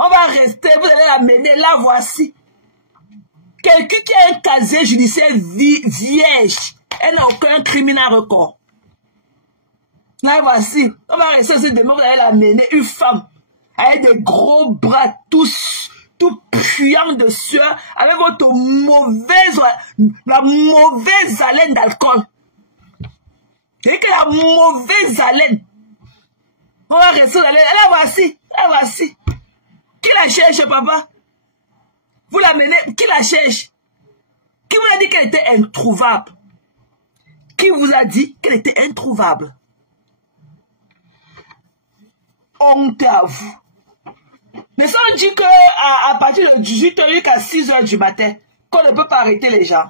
On va rester, vous allez la mener, la voici. Quelqu'un qui a un casier judiciaire vierge, elle n'a aucun criminel à record. Là, voici, on va rester aussi demain, vous allez la mener, une femme, avec des gros bras, tout puant de sueur, avec votre la mauvaise haleine d'alcool. Et que la mauvaise haleine. On va rester, là, voici, là, voici. Qui la cherche, papa? Vous la menez, qui la cherche? Qui vous a dit qu'elle était introuvable? Qui vous a dit qu'elle était introuvable? Honte à vous. Mais ça, on dit qu'à partir de 18h jusqu'à 6h du matin, qu'on ne peut pas arrêter les gens.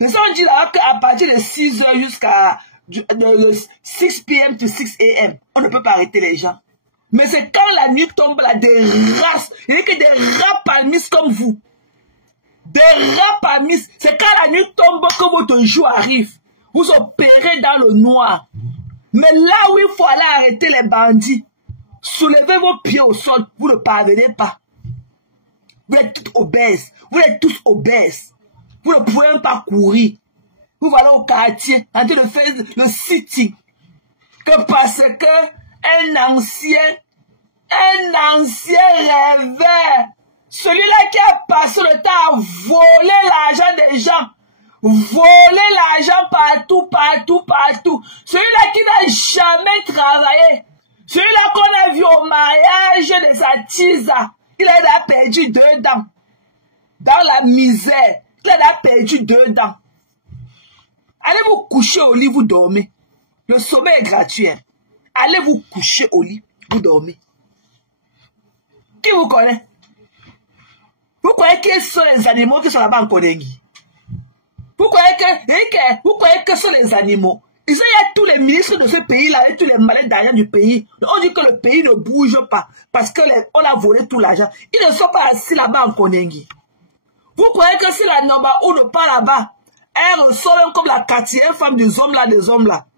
Mais ça, on dit là qu'à partir de 6h jusqu'à 6 p.m. to 6 a.m., on ne peut pas arrêter les gens. Mais c'est quand la nuit tombe, là, des races, il n'y a que des rats palmistes comme vous. Des rats palmistes. C'est quand la nuit tombe que votre jour arrive. Vous opérez dans le noir. Mais là où il faut aller arrêter les bandits, soulevez vos pieds au sol, vous ne parvenez pas. Vous êtes tous obèses. Vous êtes tous obèses. Vous ne pouvez même pas courir. Vous allez au quartier en train de faire le sitting. Que parce que un ancien rêveur, celui-là qui a passé le temps à voler l'argent des gens, voler l'argent partout, celui-là qui n'a jamais travaillé, celui-là qu'on a vu au mariage de sa tisa, il a perdu 2 dents, dans la misère, il a perdu 2 dents. Allez vous coucher au lit, vous dormez. Le sommeil est gratuit. Allez vous coucher au lit, vous dormez. Qui vous connaît? Vous croyez que ce sont les animaux qui sont là-bas en Kondengi? Vous croyez que ce sont les animaux? Il y a tous les ministres de ce pays-là et tous les malades d'argent du pays. On dit que le pays ne bouge pas parce qu'on a volé tout l'argent. Ils ne sont pas assis là-bas en Kondengi. Vous croyez que si la Noba ou ne pas là-bas, elle ressort même comme la quatrième femme des hommes là,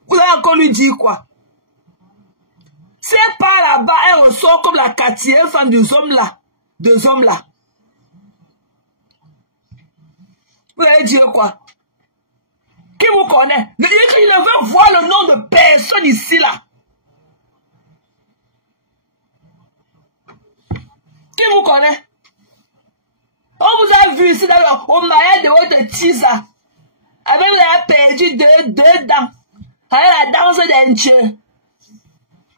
vous allez encore lui dire quoi? Si elle part là-bas, elle ressort comme la quatrième femme des hommes là, Vous allez dire quoi? Qui vous connaît? Il ne veut voir le nom de personne ici là. Qui vous connaît? On vous a vu ici au mariage de votre tisa. Avec vous avez perdu deux dents. Avec la danse d'un dieu.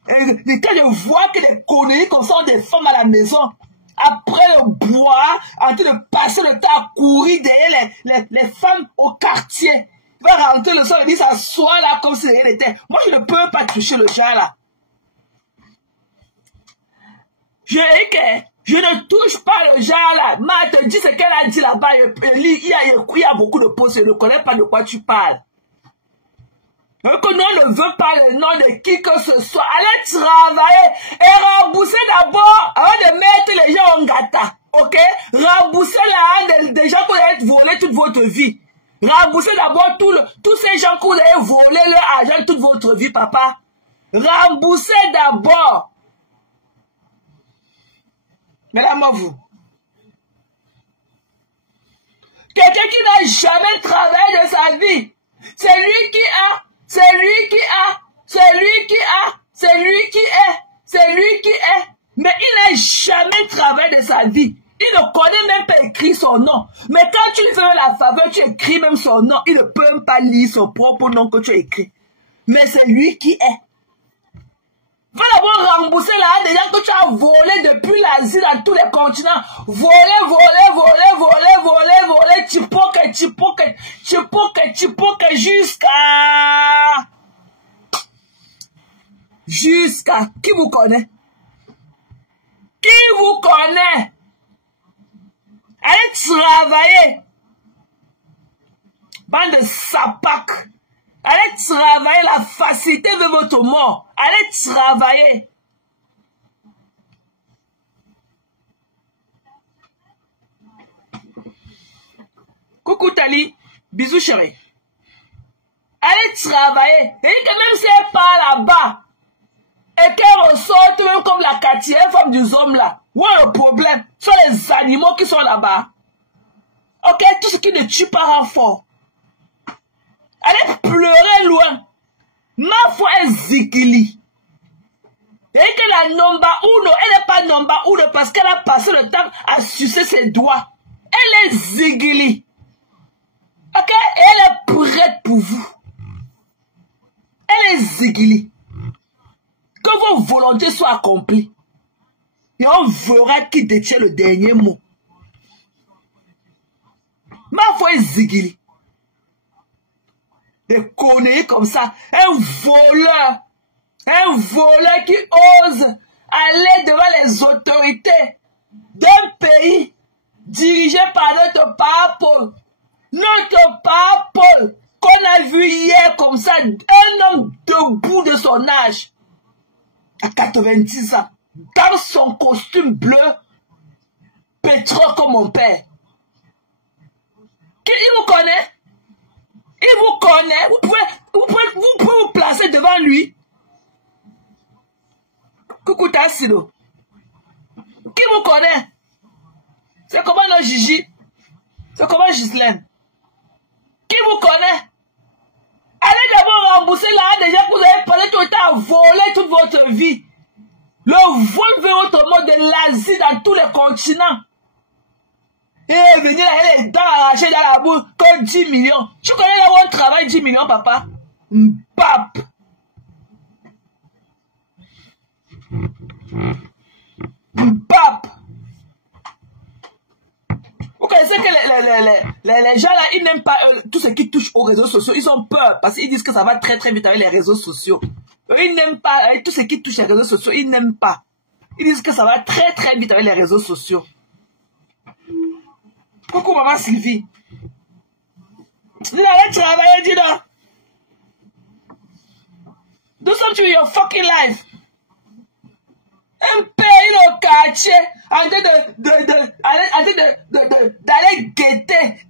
Et quand je vois que des conneries comme ça ont des femmes à la maison, après le bois, en train de passer le temps à courir derrière les femmes au quartier, il va rentrer le soir et dire s'asseoir là comme si rien n'était. Moi, je ne peux pas toucher le genre là. Je ne touche pas le genre là. Ma te dit ce qu'elle a dit là-bas. Il y a beaucoup de pauses. Je ne connais pas de quoi tu parles. Donc, on ne veut pas le nom de qui que ce soit. Allez travailler et rembourser d'abord avant de mettre les gens en gâta. Ok? Rembourser la des gens qui ont été volés toute votre vie. Rembourser d'abord tous ces gens qui ont volé leur argent toute votre vie, papa. Rembourser d'abord. Mais là, moi, vous. Quelqu'un qui n'a jamais travaillé de sa vie. C'est lui qui a. C'est lui qui a. C'est lui qui a. C'est lui qui est. C'est lui qui est. Mais il n'a jamais travaillé de sa vie. Il ne connaît même pas écrire son nom. Mais quand tu lui fais la faveur, tu écris même son nom. Il ne peut même pas lire son propre nom que tu as écrit. Mais c'est lui qui est. Va d'abord rembourser là des gens que tu as volé depuis l'Asie dans tous les continents. Voler, chipoke, jusqu'à qui vous connaît? Qui vous connaît? Allez travailler. Bande de sapak. Allez travailler, la facilité de votre mort. Allez travailler. Coucou Tali, bisous chérie. Allez travailler. Et que même si elle part là-bas, et qu'elle ressorte même comme la quatrième femme du homme là. Où est le problème? Ce sont les animaux qui sont là-bas. Ok, tout ce qui ne tue pas rend fort. Allez pleurer loin. Ma foi est zikili. Et que la number uno, elle n'est pas number uno parce qu'elle a passé le temps à sucer ses doigts. Elle est zigili. Ok? Et elle est prête pour vous. Elle est zigili. Que vos volontés soient accomplies. Et on verra qui détient le dernier mot. Ma foi est zigili. Des conneries comme ça. Un voleur qui ose aller devant les autorités d'un pays dirigé par notre pape. Notre pape qu'on a vu hier comme ça, un homme debout de son âge, à 90 ans, dans son costume bleu, pétrole comme mon père. Il vous connaît? Il vous connaît? Vous pouvez vous placer devant lui. Coucou Tassilo. Qui vous connaît? C'est comment notre Gigi? C'est comment Ghislaine? Qui vous connaît? Allez d'abord rembourser là déjà que vous avez parlé tout le temps à voler toute votre vie. Le vol veut votre mode de l'Asie dans tous les continents. Et venir là, elle est dents arrachées dans la bouche comme 10 millions. Tu connais là où on travaille 10 millions, papa? Mbap. Mbap. Vous connaissez que les gens là, ils n'aiment pas tout ce qui touche aux réseaux sociaux. Ils ont peur parce qu'ils disent que ça va très très vite avec les réseaux sociaux. Ils n'aiment pas tout ce qui touche les réseaux sociaux. Ils n'aiment pas. Ils disent que ça va très très vite avec les réseaux sociaux. Coucou maman Sylvie. Dis allez travailler, dis donc. Do something with your fucking life. Un pays de quartier en train d'aller guetter.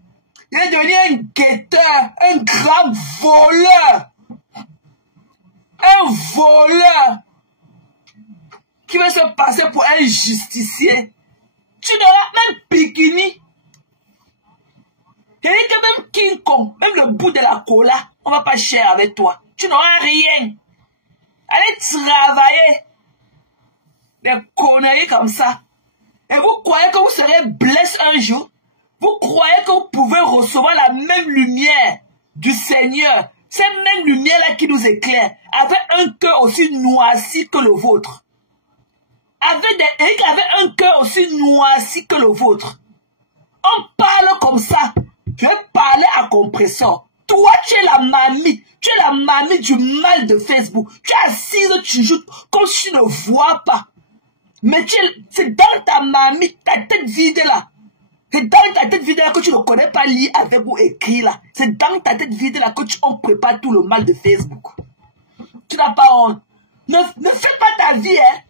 Il est devenu un guetteur, un grand voleur. Un voleur qui veut se passer pour un justicier. Tu n'auras même Bikini. Il dit que même King Kong, même le bout de la cola, on va pas cher avec toi. Tu n'auras rien. Allez travailler. Des conneries comme ça. Et vous croyez que vous serez blessé un jour? Vous croyez que vous pouvez recevoir la même lumière du Seigneur? Cette même lumière-là qui nous éclaire, avec un cœur aussi noirci que le vôtre. Avec un cœur aussi noirci que le vôtre. On parle comme ça. Je vais parler à compresseur. Toi, tu es la mamie. Tu es la mamie du mal de Facebook. Tu es assise, tu joues comme si tu ne vois pas. Mais c'est dans ta mamie, ta tête vide là. C'est dans ta tête vide là que tu ne connais pas lire avec ou écrire là. C'est dans ta tête vide là que on prépare tout le mal de Facebook. Tu n'as pas honte. Ne fais pas ta vie, hein.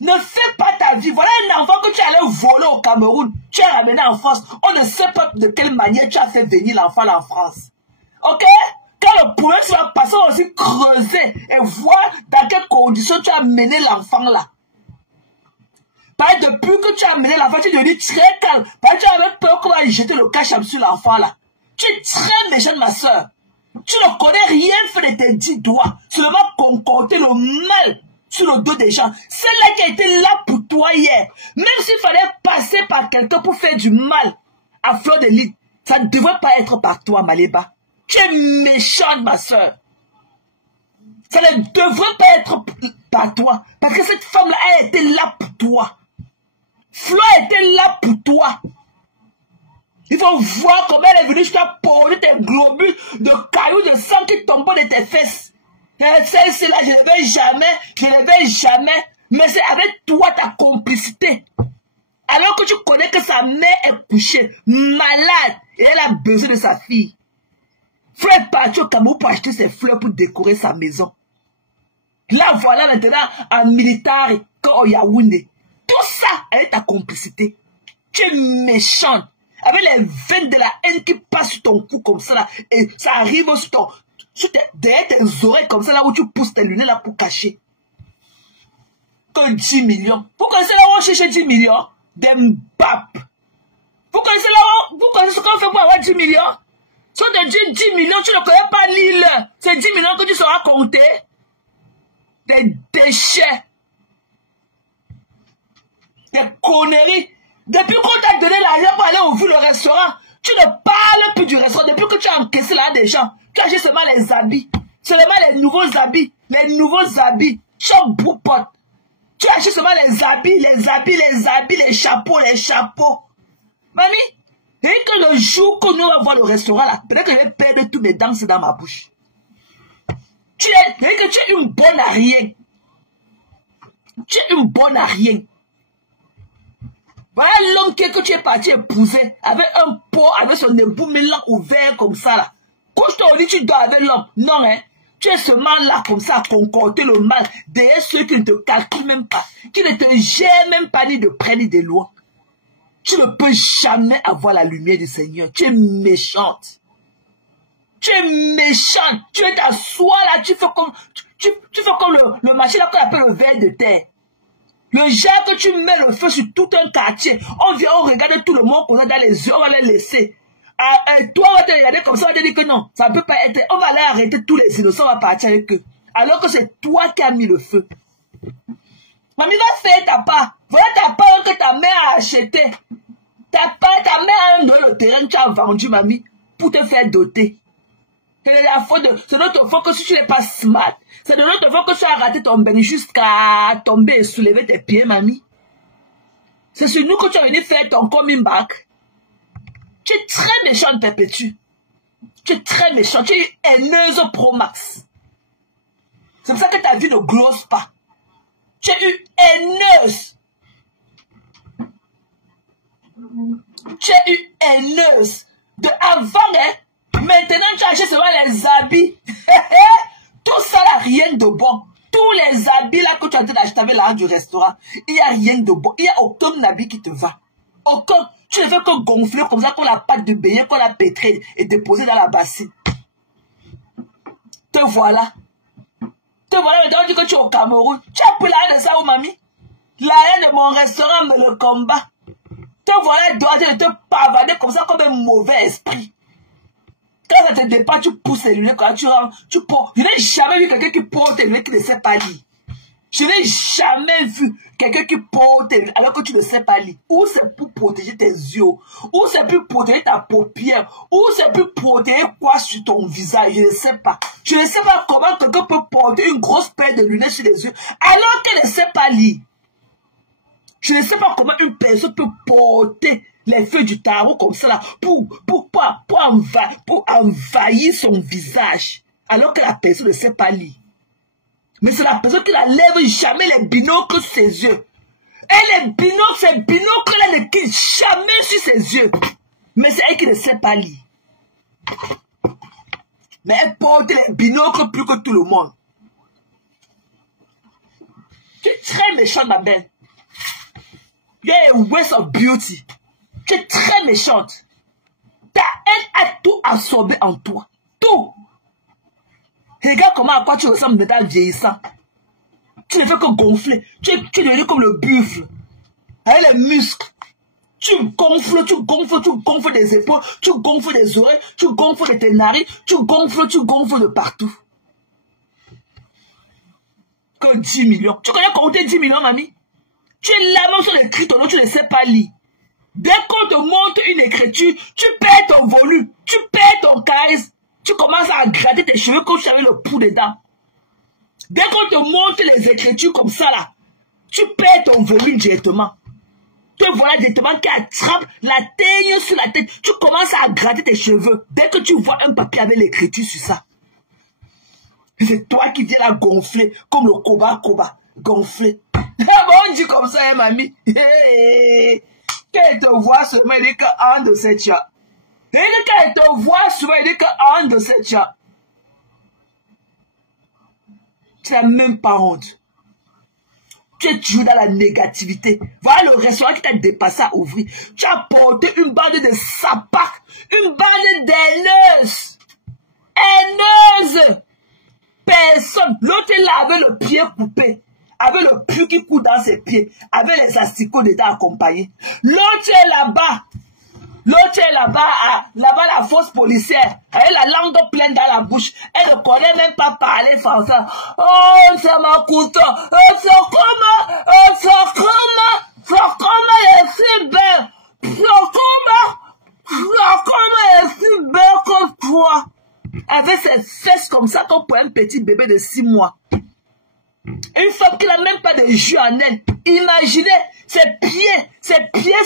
Ne fais pas ta vie. Voilà un enfant que tu allais voler au Cameroun. Tu as ramené en France. On ne sait pas de quelle manière tu as fait venir l'enfant en France. Ok? Quand le problème va passer, on va aussi creuser et voir dans quelles conditions tu as mené l'enfant là. Depuis que tu as amené l'enfant, tu es devenu très calme. Tu avais peur qu'on va jeter le cacham sur l'enfant là. Tu es très méchante, ma soeur. Tu ne connais rien fait de tes 10 doigts. Seulement concocter le mal sur le dos des gens. Celle-là qui a été là pour toi hier. Même s'il fallait passer par quelqu'un pour faire du mal à fleur de lit, ça ne devrait pas être par toi, Maléba. Tu es méchante, ma soeur. Ça ne devrait pas être par toi. Parce que cette femme-là, elle était là pour toi. Flo était là pour toi. Il faut voir comment elle est venue jusqu'à poser tes globules de cailloux de sang qui tombaient de tes fesses. Celle-là, je ne vais jamais. Mais c'est avec toi ta complicité. Alors que tu connais que sa mère est couchée, malade, et elle a besoin de sa fille. Flo est parti au Cameroun pour acheter ses fleurs pour décorer sa maison. Là, voilà maintenant en militaire qu'au Yaoundé. Tout ça avec ta complicité. Tu es méchante. Avec les veines de la haine qui passent sur ton cou comme ça là. Et ça arrive derrière tes oreilles comme ça là où tu pousses tes lunettes là pour cacher. Que 10 millions. Vous connaissez là où on cherche 10 millions? Des mbap. Vous connaissez là où, vous connaissez ce qu'on fait pour avoir 10 millions? Si on te dit 10 millions, tu ne connais pas l'île. C'est 10 millions que tu sauras compter. Des déchets. Des conneries. Depuis qu'on t'a donné l'argent pour aller ouvrir le restaurant, tu ne parles plus du restaurant. Depuis que tu as encaissé là des gens, tu achètes seulement les habits. Seulement les nouveaux habits. Les nouveaux habits. Chaque broupote. Tu achètes seulement les habits, les chapeaux, Mamie, et que le jour que nous allons voir le restaurant là, peut-être que je vais perdre tous mes dents dans ma bouche. Tu es une bonne à rien. Tu es une bonne à rien. Voilà l'homme que tu es parti épouser avec un pot, avec son ébout mélange ouvert comme ça là. Quand je te dis tu dors avec l'homme, non hein. Tu es seulement là comme ça à concocter le mal derrière ceux qui ne te calculent même pas, qui ne te gèrent même pas ni de près ni de loin. Tu ne peux jamais avoir la lumière du Seigneur. Tu es méchante. Tu es méchante. Tu es t'asseoir là, tu fais comme, tu fais comme le machin là qu'on appelle le ver de terre. Le genre que tu mets le feu sur tout un quartier. On vient, on regarde tout le monde qu'on a dans les yeux, on va les laisser. Toi, on va te regarder comme ça, on va te dire que non, ça ne peut pas être. On va aller arrêter tous les innocents, on va partir avec eux. Alors que c'est toi qui as mis le feu. Mamie va faire ta part. Voilà ta part que ta mère a acheté. Ta mère a donné le terrain que tu as vendu, mamie, pour te faire doter. C'est notre faute que si tu n'es pas smart. C'est de notre faute que tu as raté ton bain jusqu'à tomber et soulever tes pieds, mamie. C'est sur nous que tu as venu faire ton coming back. Tu es très méchante, Perpétue. Tu es très méchante. Tu es haineuse pro max. C'est pour ça que ta vie ne glosse pas. Tu es une haineuse. Tu es une haineuse. De avant, hein. Maintenant, tu achètes seulement les habits. Tout ça n'a rien de bon. Tous les habits là que tu as dit d'acheter avec l'argent du restaurant, il n'y a rien de bon. Il n'y a aucun habit qui te va. Aucun. Tu ne fais que gonfler comme ça, comme la pâte de beignet qu'on a pétrée et déposée dans la bassine. Te voilà. Te voilà, maintenant on dit que tu es au Cameroun. Tu as pris l'argent de ça, ou mamie? L'argent de mon restaurant me le combat. Te voilà, doit te pavader comme ça, comme un mauvais esprit. Quand ça te dépasse, tu pousses les lunettes, quand tu rentres, tu portes. Je n'ai jamais vu quelqu'un qui porte les lunettes qui ne sait pas lire. Je n'ai jamais vu quelqu'un qui porte les lunettes alors que tu ne sais pas lire. Ou c'est pour protéger tes yeux, ou c'est pour protéger ta paupière, ou c'est pour protéger quoi sur ton visage, je ne sais pas. Je ne sais pas comment quelqu'un peut porter une grosse paire de lunettes sur les yeux alors qu'elle ne sait pas lire. Je ne sais pas comment une personne peut porter les feuilles du tarot comme ça là, pour envahir son visage, alors que la personne ne sait pas lire. Mais c'est la personne qui n'enlève jamais les binocles sur ses yeux. Et les binocles, ces binocles-là ne quittent jamais sur ses yeux. Mais c'est elle qui ne sait pas lire. Mais elle porte les binocles plus que tout le monde. Tu es très méchante, ma belle. You are a waste of beauty. Tu es très méchante. Ta haine a tout absorbé en toi. Tout. Regarde comment à quoi tu ressembles maintenant vieillissant. Tu ne fais que gonfler. Tu es devenu comme le buffle. Avec les muscles. Tu gonfles des épaules, tu gonfles des oreilles, tu gonfles de tes narines, tu gonfles de partout. Que 10 millions. Tu connais compter 10 millions, mamie? Tu es là même sur l'écrit ton nom, tu ne sais pas lire. Dès qu'on te montre une écriture, tu perds ton volume, tu perds ton charisme, tu commences à gratter tes cheveux comme si tu avais le pouls dedans. Dès qu'on te montre les écritures comme ça là, tu perds ton volume directement. Te voilà directement qui attrape la teigne sur la tête. Tu commences à gratter tes cheveux. Dès que tu vois un papier avec l'écriture sur ça. C'est toi qui viens là gonfler comme le koba. Gonfler. On dit comme ça, hein, mamie. Qu'elle te voit souvent, elle dit qu'un de ces chats. Et qu'elle te voit souvent, elle dit qu'un de ces chats. Tu n'as même pas honte. Tu es toujours dans la négativité. Voilà le restaurant qui t'a dépassé à ouvrir. Tu as porté une bande de sapacs, une bande d'aineuses. Haineuses. Personne. L'autre, il avait le pied coupé. avec le pus qui coule dans ses pieds, avec les asticots dedans accompagnés. L'autre est là-bas. L'autre est là-bas, là-bas la fausse policière, avec la langue pleine dans la bouche. Elle ne connaît même pas parler français. Oh, ça m'a coûté. C'est comment est si belle. Comment est si belle que toi. Avec ses fesses comme ça, comme pour un petit bébé de 6 mois. Une femme qui n'a même pas de jus en elle. Imaginez, ses pieds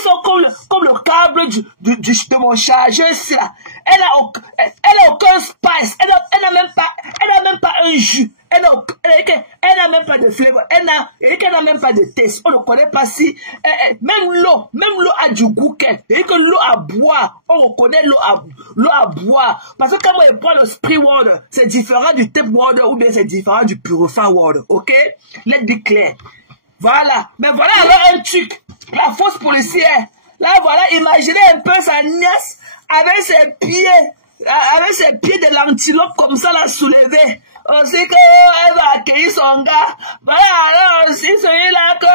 sont comme le câble de mon chargeur. Elle a aucun spice. Elle n'a même pas un jus. Elle n'a même pas de flavor. Elle n'a même pas de taste. On ne connaît pas si. Même l'eau a du goût qu'elle. Et que l'eau à boire. On reconnaît l'eau à boire. Parce que quand on prend le spring water, c'est différent du tap water ou bien c'est différent du purify water. Ok? Let's be clear. Voilà. Mais voilà alors un truc. La fausse policière. Là, voilà, imaginez un peu sa nièce avec ses pieds de l'antilope comme ça, là, soulevés. On sait qu'elle va accueillir son gars. Voilà, alors aussi, celui-là que,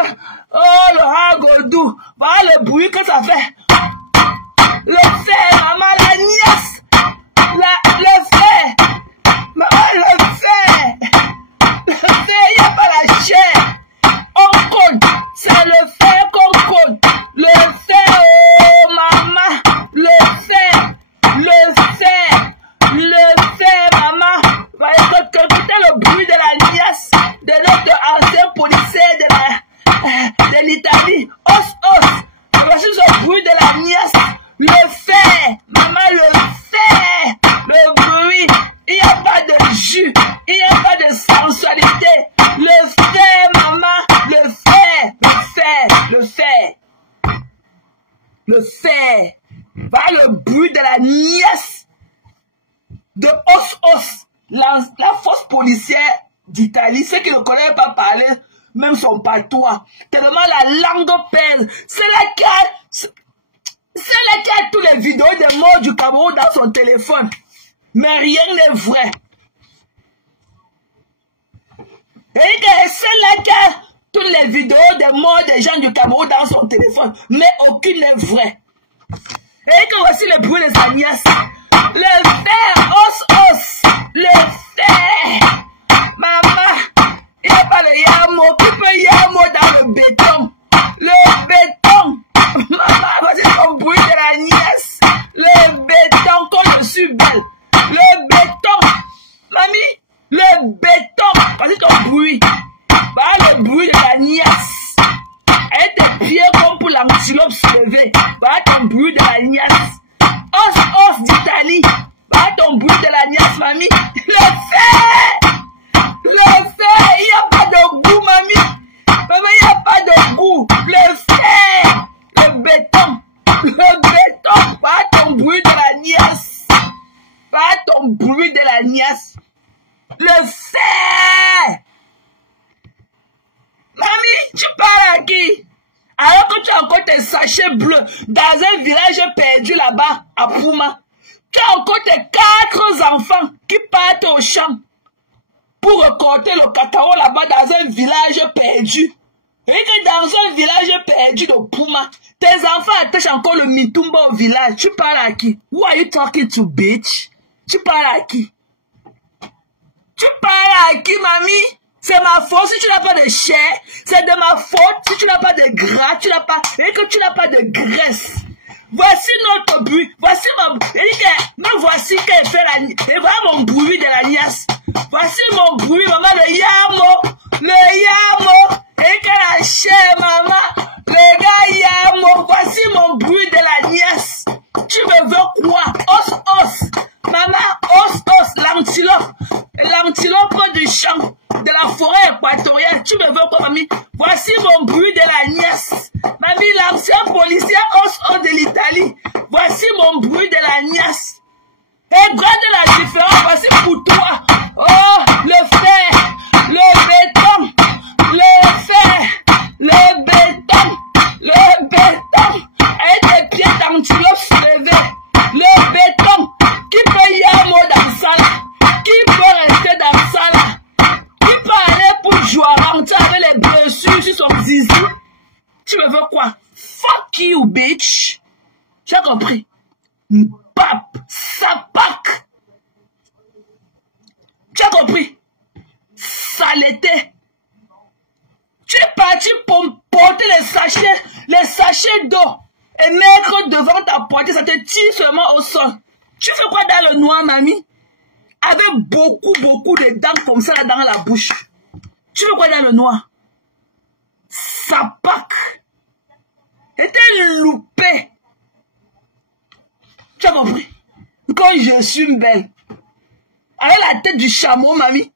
oh, le hagodou. Voilà le bruit que ça fait. Le fer, maman, la nièce. Le fer. Maman, le fer. Le fer, il n'y a pas la chair. On code. C'est le fer qu'on code. Le fer, oh, maman. Le fer. Le fer. Le fer, maman. Écoutez le bruit de la nièce de notre ancien policier de l'Italie. Voici ce bruit de la nièce. Le fer, maman, le fer. Le bruit. Il n'y a pas de jus. Il n'y a pas de sensualité. Le fer, maman. Le fer. Le fer. Le fer. Le fer. Voilà le bruit de la nièce de os. La fausse policière d'Italie, ceux qui ne connaissent pas parler, même son patois, tellement la langue pèse. C'est laquelle a tous les vidéos des morts du Cameroun dans son téléphone. Mais rien n'est vrai. Et c'est laquelle toutes les vidéos des morts des gens du Cameroun dans son téléphone. Mais aucune n'est vraie. Et que voici le bruit de sa nièce. Le fer, os. Le fer. Maman, il n'y a pas de yamo. Qui peut yamo dans le béton? Le béton. Maman, voici son bruit de la nièce. Le béton, quand je suis belle. Le béton. Mamie, le béton. Voici ton bruit. Voilà le bruit de la nièce. Elle te pieds comme pour l'antilope soulevée. Voilà ton bruit de la nièce. Os d'Italie. Voilà ton bruit de la nièce, mamie. Le fer. Le fer. Il n'y a pas de goût, mamie. Maman, il n'y a pas de goût. Le fer. Le béton. Le béton. Voilà ton bruit de la nièce. Voilà ton bruit de la nièce. Le fer. Mamie, tu parles à qui? Alors que tu as encore tes sachets bleus dans un village perdu là-bas, à Pouma. Tu as encore tes 4 enfants qui partent au champ pour récolter le cacao là-bas dans un village perdu. Et que dans un village perdu de Pouma, tes enfants attachent encore le mitumba au village. Tu parles à qui? Who are you talking to, bitch? Tu parles à qui? Tu parles à qui, mamie? C'est ma faute si tu n'as pas de chair. C'est de ma faute si tu n'as pas de gras, et que tu n'as pas de graisse. Voici notre bruit. Voici mais voici qu'elle fait et voilà mon bruit de la nièce. Voici mon bruit, maman, le yamo. Le yamo. Et que la chair, maman. Le gars yamo. Voici mon bruit de la nièce. Tu me veux quoi? Os. Maman, os, l'antilope. L'antilope du champ, de la forêt équatoriale. Tu me veux quoi, mamie? Voici mon bruit de la nièce. Mamie, l'ancien policier os de l'Italie. Voici mon bruit de la nièce. Et regarde la différence, voici pour toi. Oh, le fer, le béton, le fer, le béton, le béton. Et des pieds d'antilope soulevés. Le béton. Qui peut y aller dans ça là? Qui peut rester dans ça là? Qui peut aller pour jouer à rentrer avec les bleus? you, bitch. Tu as compris? Pape, sapac. Tu as compris? Saleté. Tu es parti pour porter les sachets d'eau et mettre devant ta portée, ça te tire seulement au sol. Tu fais quoi dans le noir, mamie? Avec beaucoup de dents comme ça là dans la bouche. Tu fais quoi dans le noir? Sapac. Et t'es loupé. Tu as compris? Quand je suis belle. Avec la tête du chameau, mamie.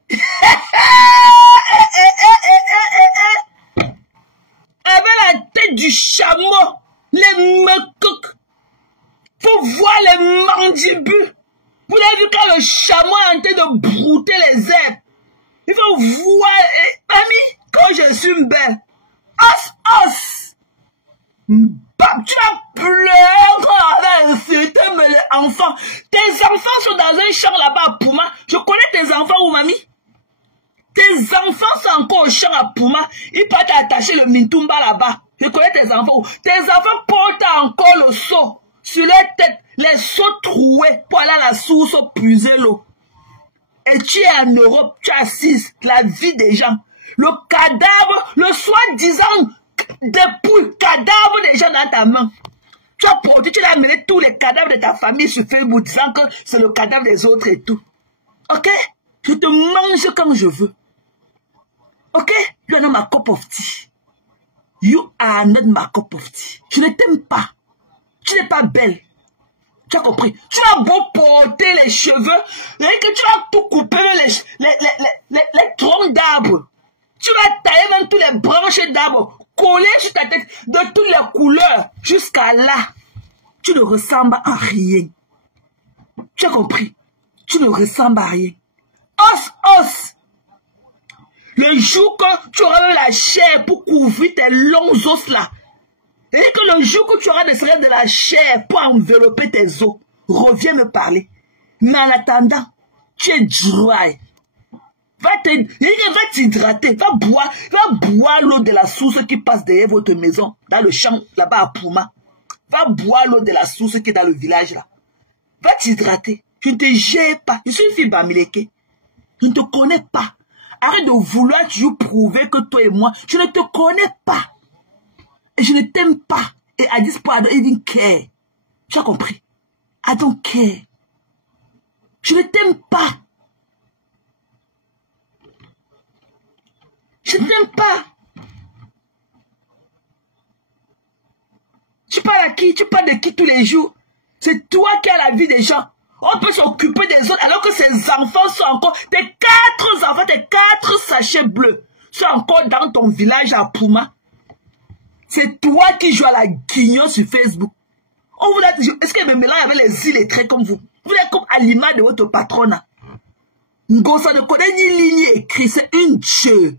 Avec la tête du chameau. Les mecoques. Faut voir les mandibules. Vous avez vu quand le chameau est en train de brouter les herbes. Il faut voir. Mamie, quand je suis belle. Os. Tu as pleuré encore avec insulté les enfants. Tes enfants sont dans un champ là-bas à Pouma. Je connais tes enfants où, mamie? Tes enfants sont encore au champ à Pouma. Ils partent attacher le mintumba là-bas. Je connais tes enfants où? Tes enfants portent encore le seau sur leur tête. Les seaux troués pour aller à la source puiser l'eau. Et tu es en Europe, tu assises la vie des gens. Le cadavre, le soi-disant dépouille, cadavre des gens dans ta main. Tu as porté, tu as amené tous les cadavres de ta famille sur Facebook disant que c'est le cadavre des autres et tout. Ok? Je te mange comme je veux. Ok? You are not my cup of tea. You are not my cup of tea. Je ne t'aime pas. Tu n'es pas belle. Tu as compris? Tu as beau porter les cheveux, et que tu vas tout couper les troncs d'arbres. Tu vas tailler même tous les branches d'arbres, coller sur ta tête de toutes les couleurs, jusqu'à là. Tu ne ressembles à rien. Tu as compris? Tu ne ressembles à rien. Os. Le jour que tu auras la chair pour couvrir tes longs os là, et que le jour que tu auras de la chair pour envelopper tes os, reviens me parler. Mais en attendant, tu es dry. Va t'hydrater, va boire l'eau de la source qui passe derrière votre maison, dans le champ, là-bas à Pouma. Va boire l'eau de la source qui est dans le village là. Va t'hydrater. Je ne te gère pas. Je suis une fille Bamileke. Je ne te connais pas. Arrête de vouloir toujours prouver que toi et moi, je ne te connais pas. Et je ne t'aime pas. Et à this point, I don't even care. Tu as compris? I don't care. Je ne t'aime pas. Je ne t'aime pas. Tu parles à qui? Tu parles de qui tous les jours? C'est toi qui as la vie des gens. On peut s'occuper des autres alors que ces enfants sont encore... Tes 4 enfants, tes 4 sachets bleus sont encore dans ton village à Pouma. C'est toi qui joues à la guignon sur Facebook. On vous a dit, est-ce qu'elle me mélange avec les illettrés comme vous? Vous êtes comme à l'image de votre patronne. Ngosa ne connaît ni ligne écrite, c'est une dieu.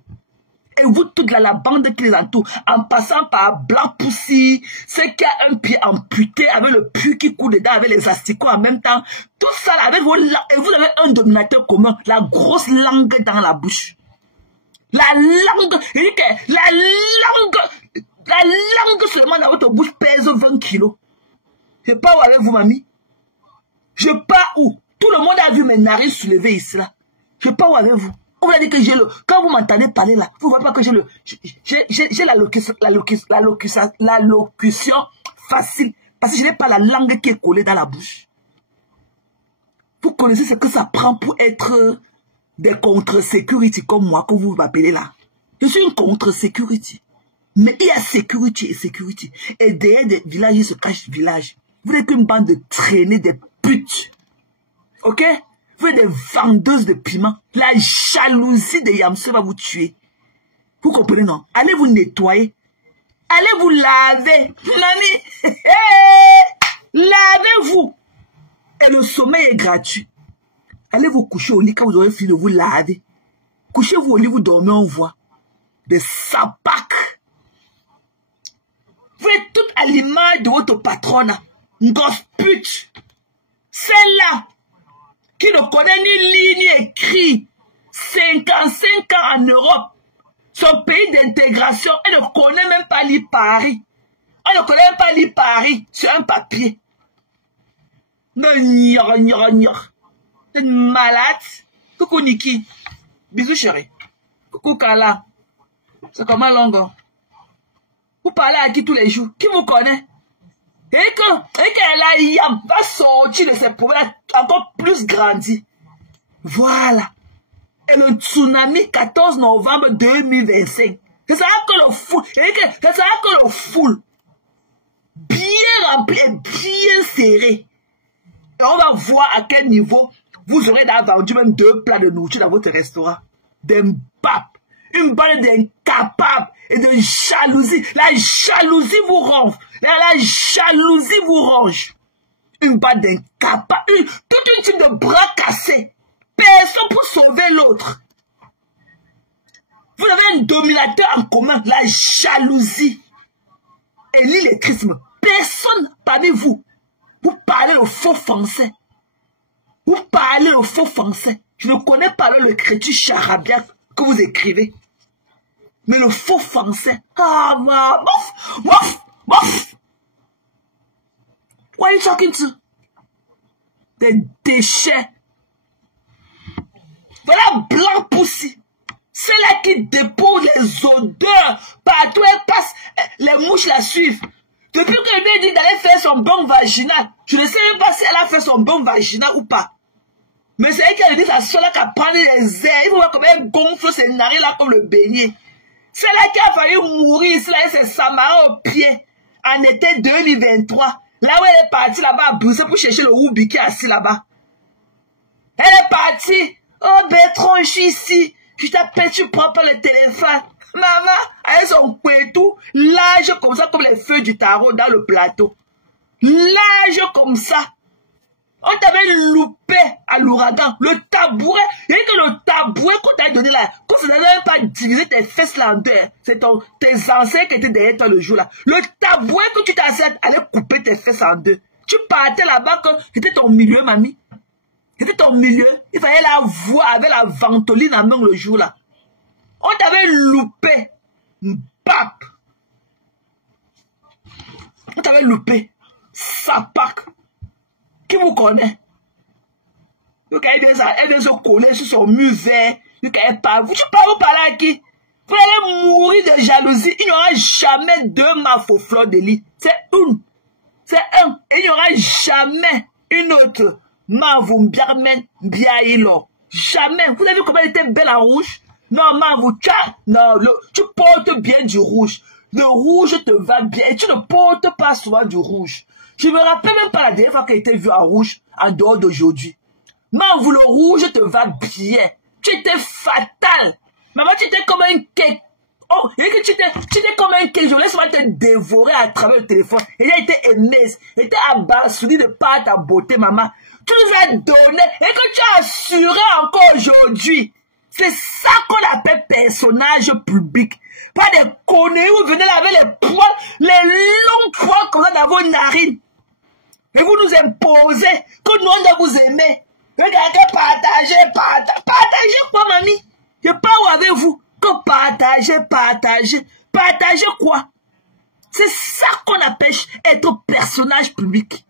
Et vous toutes là, la bande qui les entoure, en passant par Blanc Poussi, c'est qui a un pied amputé, avec le pu qui coule dedans, avec les asticots en même temps. Tout ça là, avec vos langues, et vous avez un dominateur commun, la grosse langue dans la bouche. La langue seulement dans votre bouche pèse 20 kilos. Je pars où avec vous, mamie? Je pars où? Tout le monde a vu mes narines soulevées ici là. Je pars où avec vous? On vous a dit que j'ai le... Quand vous m'entendez parler là, vous ne voyez pas que j'ai le... J'ai la locution facile. Parce que je n'ai pas la langue qui est collée dans la bouche. Vous connaissez ce que ça prend pour être des contre-sécurité comme moi, que vous m'appelez là. Je suis une contre-sécurité. Mais il y a sécurité et sécurité. Et derrière des villages, il se cache village. Vous n'êtes qu'une bande de traînés, des putes. Ok? Vous êtes des vendeuses de piment. La jalousie de Yamse va vous tuer. Vous comprenez, non? Allez vous nettoyer. Allez vous laver. Mamie, lavez-vous. Et le sommeil est gratuit. Allez vous coucher au lit quand vous aurez fini de vous laver. Couchez-vous au lit, vous dormez en voie. Des sapacs. Vous êtes toutes à l'image de votre patronne. Une grosse pute. Celle-là, qui ne connaît ni ligne ni écrit, 55 ans en Europe, son pays d'intégration, elle ne connaît même pas l'île Paris. On ne connaît même pas ni Paris sur un papier. Non, t'es malade. Coucou Niki. Bisous chérie. Coucou Kala. C'est comment Longo? Vous parlez à qui tous les jours? Qui vous connaît? Et que la Yam va sortir de ses problèmes encore plus grandi. Voilà. Et le tsunami 14 novembre 2025. C'est ça que le foule. C'est ça que le foule. Bien rempli, bien serré. Et on va voir à quel niveau vous aurez vendu même 2 plats de nourriture dans votre restaurant. Des papes. Une bande d'incapables et de jalousie. La jalousie vous ronge. La jalousie vous ronge. Une bande d'incapables. Toute une team de bras cassés. Personne pour sauver l'autre. Vous avez un dominateur en commun. La jalousie. Et l'illettrisme. Personne parmi vous. Vous parlez le faux français. Vous parlez le faux français. Je ne connais pas le chrétien charabia que vous écrivez. Mais le faux français. Ah, bof. What are you talking to? Des déchets. Voilà blanc poussi. C'est là qui dépose les odeurs. Partout elle passe, les mouches la suivent. Depuis que lui dit d'aller faire son bon vaginal, je ne sais même pas si elle a fait son bon vaginal ou pas. Mais c'est elle qui a dit à cela qu'à prendre les airs. Il faut voir comment elle gonfle ses narines là comme le beignet. C'est là qui a fallu mourir ici, là, c'est Samara au pied, en été 2023. Là où elle est partie là-bas à Bruxelles pour chercher le Roubi qui est assis là-bas. Elle est partie. Oh Bertrand, je suis ici. Je t'appelle, tu prends pas le téléphone. Maman, avec son couetou, large comme ça, comme les feuilles du tarot dans le plateau. Large comme ça. On t'avait loupé à l'ouragan. Le tabouret, il y a que le tabouret qu'on t'a donné là, quand ça n'avait pas divisé tes fesses là en deux, c'est tes ancêtres qui étaient derrière toi le jour là. Le tabouret que tu t'as assis allait couper tes fesses en deux. Tu partais là-bas que c'était ton milieu, mamie. C'était ton milieu. Il fallait la voir avec la ventoline en main le jour là. On t'avait loupé. Pape. On t'avait loupé. Sapac. Qui vous connaît? Donc elle vient se coller sur son mur vert. Donc elle parle. Tu parles à qui? Vous allez mourir de jalousie. Il n'y aura jamais 2 mafs au fleur de lit. C'est une. C'est un. Et il n'y aura jamais une autre. Mavou Biarmen Biaïlo. Jamais. Vous avez vu comment elle était belle en rouge? Non, Mavou, non, tu portes bien du rouge. Le rouge te va bien. Et tu ne portes pas souvent du rouge. Je me rappelle même pas la dernière fois qu'elle était vue en rouge en dehors d'aujourd'hui. Mavou, le rouge te va bien. Tu étais fatal. Maman, tu étais comme un cake. Oh, et que tu étais comme un cake. Je voulais seulement te dévorer à travers le téléphone. Elle a été aimée. Elle était abasourdie de par ta beauté, maman. Tu nous as donné et que tu as assuré encore aujourd'hui. C'est ça qu'on appelle personnage public. Pas des conneries où vous venez là avec les poils, les longs poils comme ça dans vos narines. Et vous nous imposez que nous on doit vous aimer. Regardez, partagez. Partagez quoi, mamie? Je parle avec vous. Que partagez. Partagez quoi? C'est ça qu'on appelle être personnage public.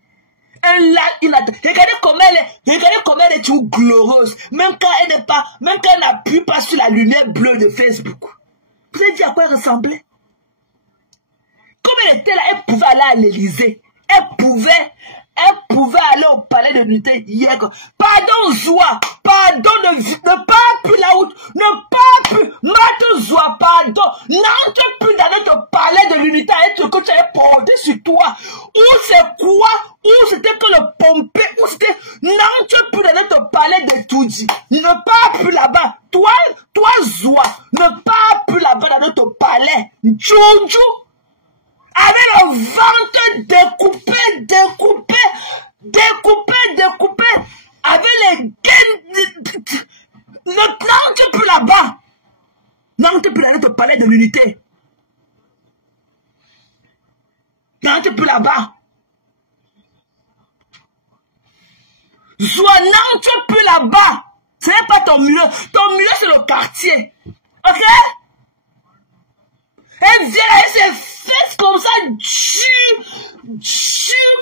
Regardez comment elle est toujours glorieuse. Même quand elle n'appuie pas sur la lumière bleue de Facebook. Vous avez dit à quoi elle ressemblait? Comme elle était là, elle pouvait aller à l'Élysée. Elle pouvait aller au palais de l'unité hier. Pardon, Zoua. Pardon, ne pas plus la route. Ne pas plus. Mate Zoua, pardon. N'entre plus dans notre palais de l'unité avec ce que tu avais porté sur toi. Ou c'est quoi? Ou c'était que le pompé? Ou c'était... N'entre plus dans notre palais de Toudi. Ne pas plus là-bas. Toi, Zoua. Ne pas plus là-bas dans notre palais. Djoudjou. Avec le ventre découpé. Avec les gaines. N'entre plus là-bas. N'entre plus dans notre palais de l'unité. N'entre plus là-bas. Zoua, n'entre plus là-bas. Ce n'est pas ton milieu. Ton milieu, c'est le quartier. Ok? Elle vient avec ses fesses comme ça,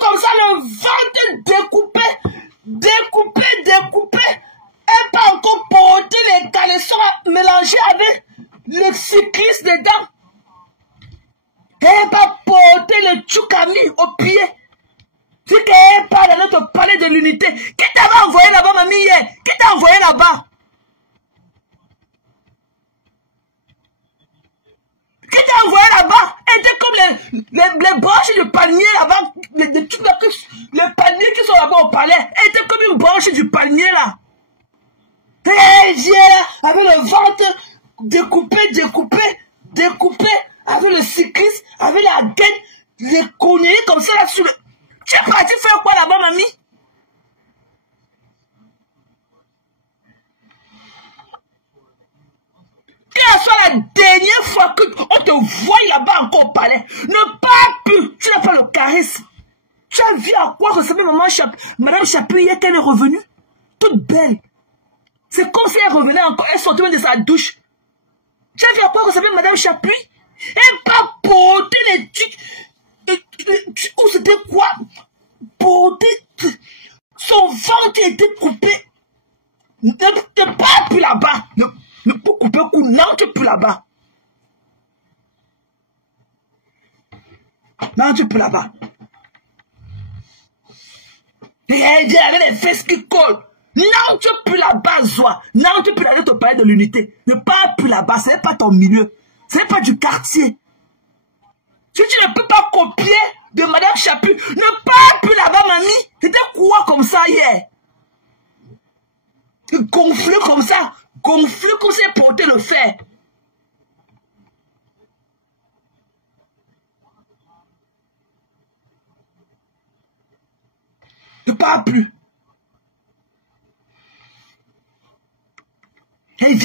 comme ça, le ventre découpé. Elle peut encore porter les caleçons mélangés avec le cycliste dedans. Elle va porter le tchoukami au pied. C'est qu'elle part dans notre palais de l'unité. Qui t'a envoyé là-bas, mamie, hier? Qui t'a envoyé là-bas? Qui t'a envoyé là-bas? Elle était comme les branches du palmier là-bas. Les palmiers qui sont là-bas au palais. Elle était comme une branche du palmier là. Et elle vient là, avec le ventre découpé. Avec le cycliste, avec la guette, les conneries comme ça là sur le... Tu es parti faire quoi là-bas, mamie? Quelle soit la dernière fois qu'on te voit là-bas encore au palais, ne pas plus, tu n'as pas le charisme. Tu as vu à quoi ressemblait Madame Chapuis hier qu'elle est revenue? Toute belle. C'est comme si elle revenait encore, elle sortait même de sa douche. Tu as vu à quoi ressemblait Madame Chapuis? Elle pas porter les trucs. Ou c'était quoi? Porter. Son ventre était coupé. Ne pas plus là-bas. Ne pas couper le cou. N'entre plus là-bas. N'entre plus là-bas. Et elle dit avec les fesses qui collent. N'entre plus là-bas, Zoa. N'entre plus là-bas, ton palais de l'unité. Ne pas plus là-bas. Ce n'est pas ton milieu. Ce n'est pas du quartier. Si tu ne peux pas copier de Madame Chapuis, ne parle plus là-bas, mamie. C'était quoi comme ça hier? Gonflé comme ça porter le fer. Ne parle plus. Elle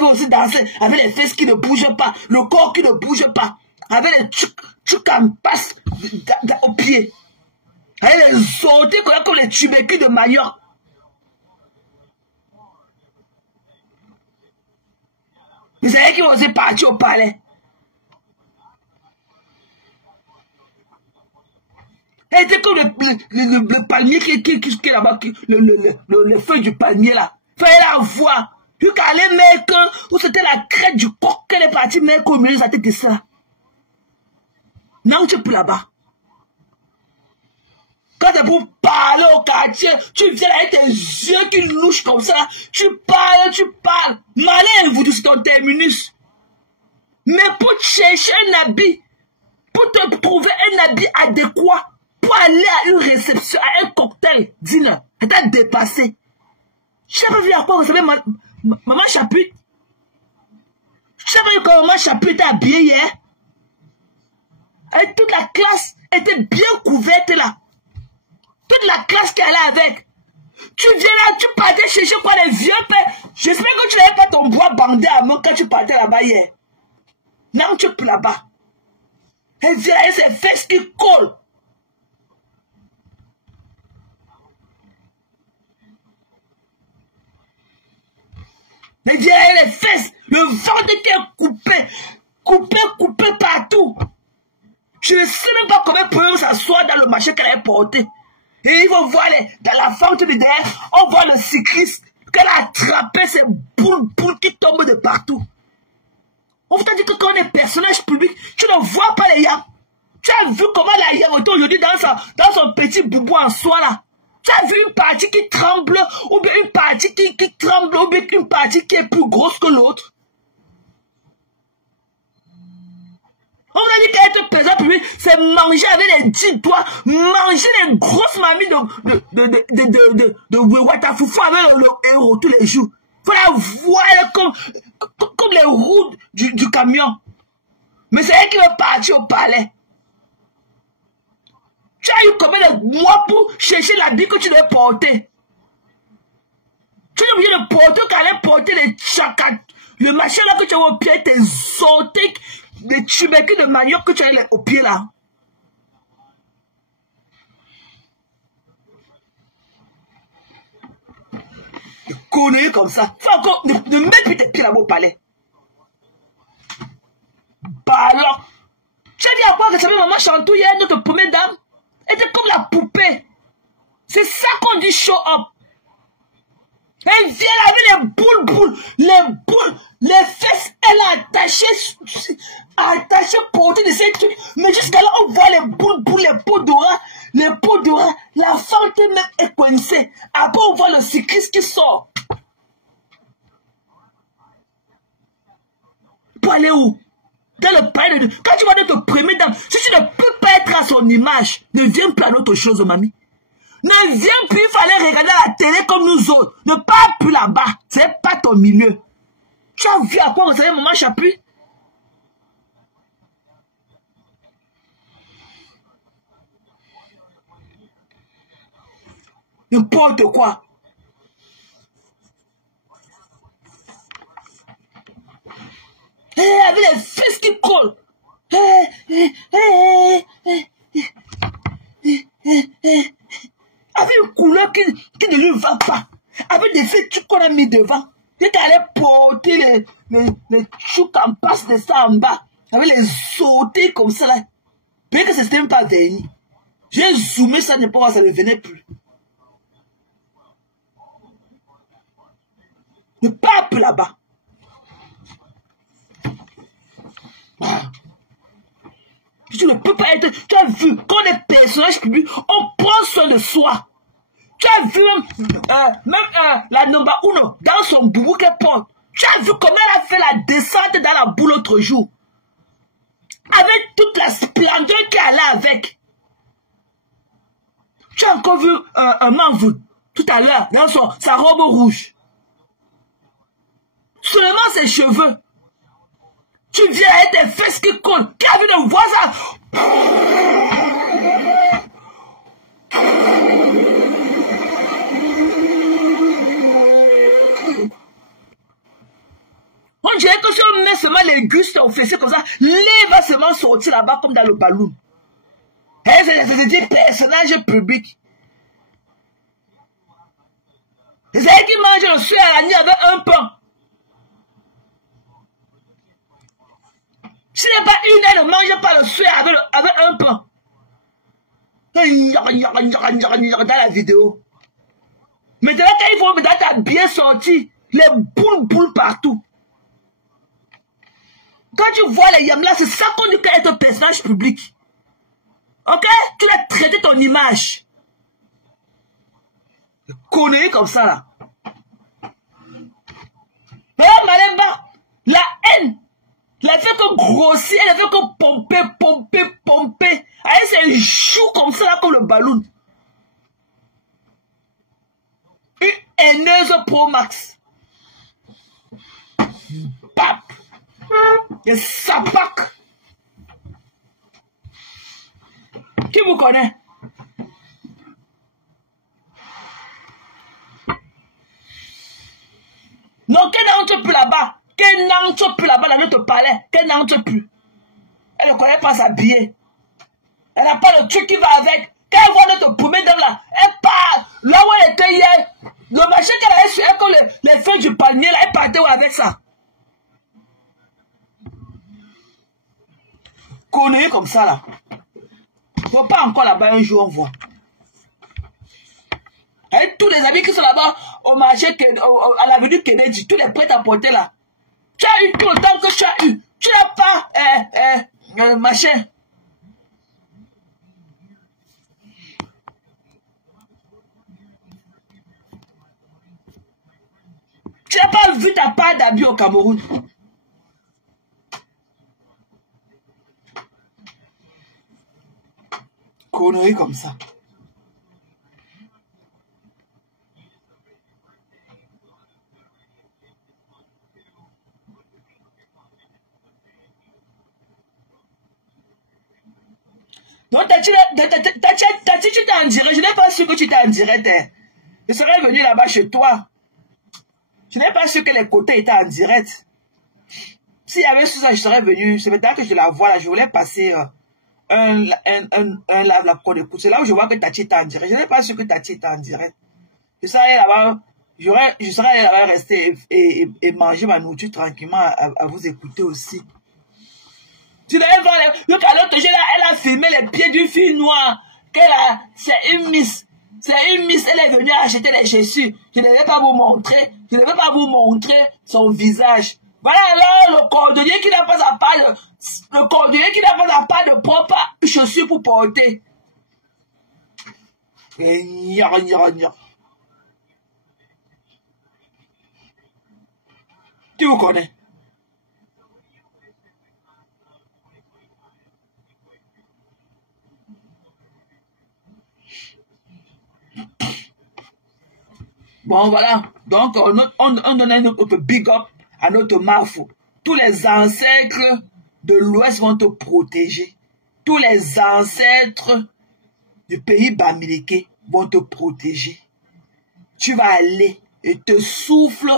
veut aussi danser avec les fesses qui ne bougent pas, le corps qui ne bouge pas, avec les tchoukampas au pied, avec les sautés comme les tubéculs de Majorque. Mais c'est elle qui va aussi partir au palais. Elle était comme le palmier qui est là-bas, le feu du palmier là. Fallait la voir. Vu qu'elle est mec, où c'était la crête du coq qu'elle est partie, mec, au milieu de sa tête de ça. Non, tu es plus là-bas. Quand c'est pour parler au quartier, tu viens avec tes yeux qui louchent comme ça. Tu parles. Malin, vous dites, c'est ton terminus. Mais pour chercher un habit, pour te trouver un habit adéquat, pour aller à une réception, à un cocktail dîner, elle t'a dépassé. Je n'ai pas vu à quoi ressemblait Maman Chapuis. Je n'ai pas vu comment Maman Chapuis était habillée hier. Et toute la classe était bien couverte là. Toute la classe qui allait avec. Tu viens là, tu partais chercher quoi les vieux pères. J'espère que tu n'avais pas ton bois bandé à main quand tu partais là-bas hier. Non, tu es plus là-bas. Elle vient avec ses fesses qui collent. Elle vient avec les fesses, le ventre qui est coupé partout. Je ne sais même pas combien peut s'asseoir dans le marché qu'elle a porté. Et il faut voir dans la fente de derrière, on voit le cycliste qu'elle a attrapé ces boules qui tombent de partout. On vous a dit que quand on est personnage public, tu ne vois pas les yams. Tu as vu comment la yam est aujourd'hui dans son petit boubou en soie là. Tu as vu une partie qui tremble, ou bien une partie qui tremble, ou bien une partie qui est plus grosse que l'autre. On vous a dit qu'être président public, c'est manger avec les 10 doigts, manger les grosses mamies de Watafoufou avec le héros tous les jours. Il faut la voir comme les roues du camion. Mais c'est elle qui veut partir au palais. Tu as eu combien de mois pour chercher l'habit que tu devais porter? Tu es obligé de porter quand elle porter les tchakat. Le machin là que tu as au pied, tes sautés, les tubéculs de manioc que tu as au pied là. Des conneries comme ça. Faut encore ne mets plus tes pieds là-bas au palais. Balok. chantouillait notre première dame. Elle était comme la poupée. C'est ça qu'on dit show up. Elle vient avec les boules, les fesses, elle a attaché, porté de ces trucs. Mais jusqu'à là, on voit les boules, les peaux d'ora, la fente même est coincée. Après, on voit le cycliste qui sort. Pour aller où? Dans le palais de Dieu. Quand tu vois notre première dame, si tu ne peux pas être à son image, ne viens plus à l'autre chose, mamie. Ne viens plus, il fallait regarder la télé comme nous autres. Ne pars plus là-bas. C'est pas ton milieu. Tu as vu à quoi ressemblait maman Chapuis? N'importe quoi. Avec les fesses qui collent. Avec une couleur qui ne lui va pas. Avec des fesses qu'on a mis devant. J'étais allé porter les chouks en passe de ça en bas. Avec les sauter comme ça là. Bien que c'était même pas venu. J'ai zoomé ça, ne pas voir, ça ne venait plus. Ne pars plus là-bas. Voilà. Tu ne peux pas être... Tu as vu, quand les personnages publics, on prend soin de soi. Tu as vu même la number 1 dans son boubou qu'elle porte. Tu as vu comment elle a fait la descente dans la boule l'autre jour. Avec toute la splendeur qu'elle a avec. Tu as encore vu un Manvoud tout à l'heure dans sa robe rouge. Seulement ses cheveux. Tu viens avec tes fesses qui collent. Qui a vu de voir ça? On dirait que si on met seulement les gustes au fessier comme ça, l'air va seulement sortir là-bas comme dans le ballon. C'est des personnages publics. C'est elle qui mange le sucre à la nuit avec un pain. Si n'est pas une, elle ne mange pas le sucre avec un pain. Dans la vidéo. Mais de là, quand il faut me dire bien sorti, les boules partout. Quand tu vois les yams là, c'est ça qu'on dit qu'être un personnage public. Ok? Tu l'as traité ton image. Connerie comme ça là. Mais Malemba, la haine, elle fait que grossir, elle fait que pomper. Elle se joue comme ça là, comme le ballon. Une haineuse Pro Max. Pap. Et sapac. Qui vous connaît? Non, qu'elle n'entre plus là-bas. Qu'elle n'entre plus là-bas dans notre palais. Qu'elle n'entre plus. Elle ne connaît pas s'habiller. Elle n'a pas le truc qui va avec. Quand elle voit notre première dame là, elle part. Là où elle était hier, le machin qu'elle avait sur elle, comme les feuilles du palmier là, elle partait avec ça. Connerie comme ça là. Faut pas encore là-bas un jour on voit. Et tous les amis qui sont là-bas au marché, à l'avenue Kennedy, tous les prêts à porter là. Tu as eu tout le temps que tu as eu. Tu n'as pas machin. Tu n'as pas vu ta part d'habits au Cameroun. Connerie comme ça. Donc, tu t'es en direct. Je n'ai pas su que tu t'es en direct. Je serais venu là-bas chez toi. Je n'ai pas su que les côtés étaient en direct. S'il y avait ça, je serais venu. C'est maintenant que je la vois là. Je voulais passer un lave-la-pro d'écoute. C'est là où je vois que Tati est en direct. Je n'ai pas su que Tati est en direct. Je serais là-bas. Je serais allé là-bas rester et manger ma nourriture tranquillement à vous écouter aussi. Tu devais voir l'autre jour, elle a filmé les pieds d'une fille noire. C'est une miss. C'est une miss, elle est venue acheter les chaussures. Je ne vais pas vous montrer. Je ne vais pas vous montrer son visage. Voilà alors le cordonnier qui n'a pas à part de propre chaussures pour porter. Tu vous connais? Bon, voilà. Donc, on donne notre big up à notre Mafou. Tous les ancêtres de l'Ouest vont te protéger. Tous les ancêtres du pays Bamileke vont te protéger. Tu vas aller et te souffle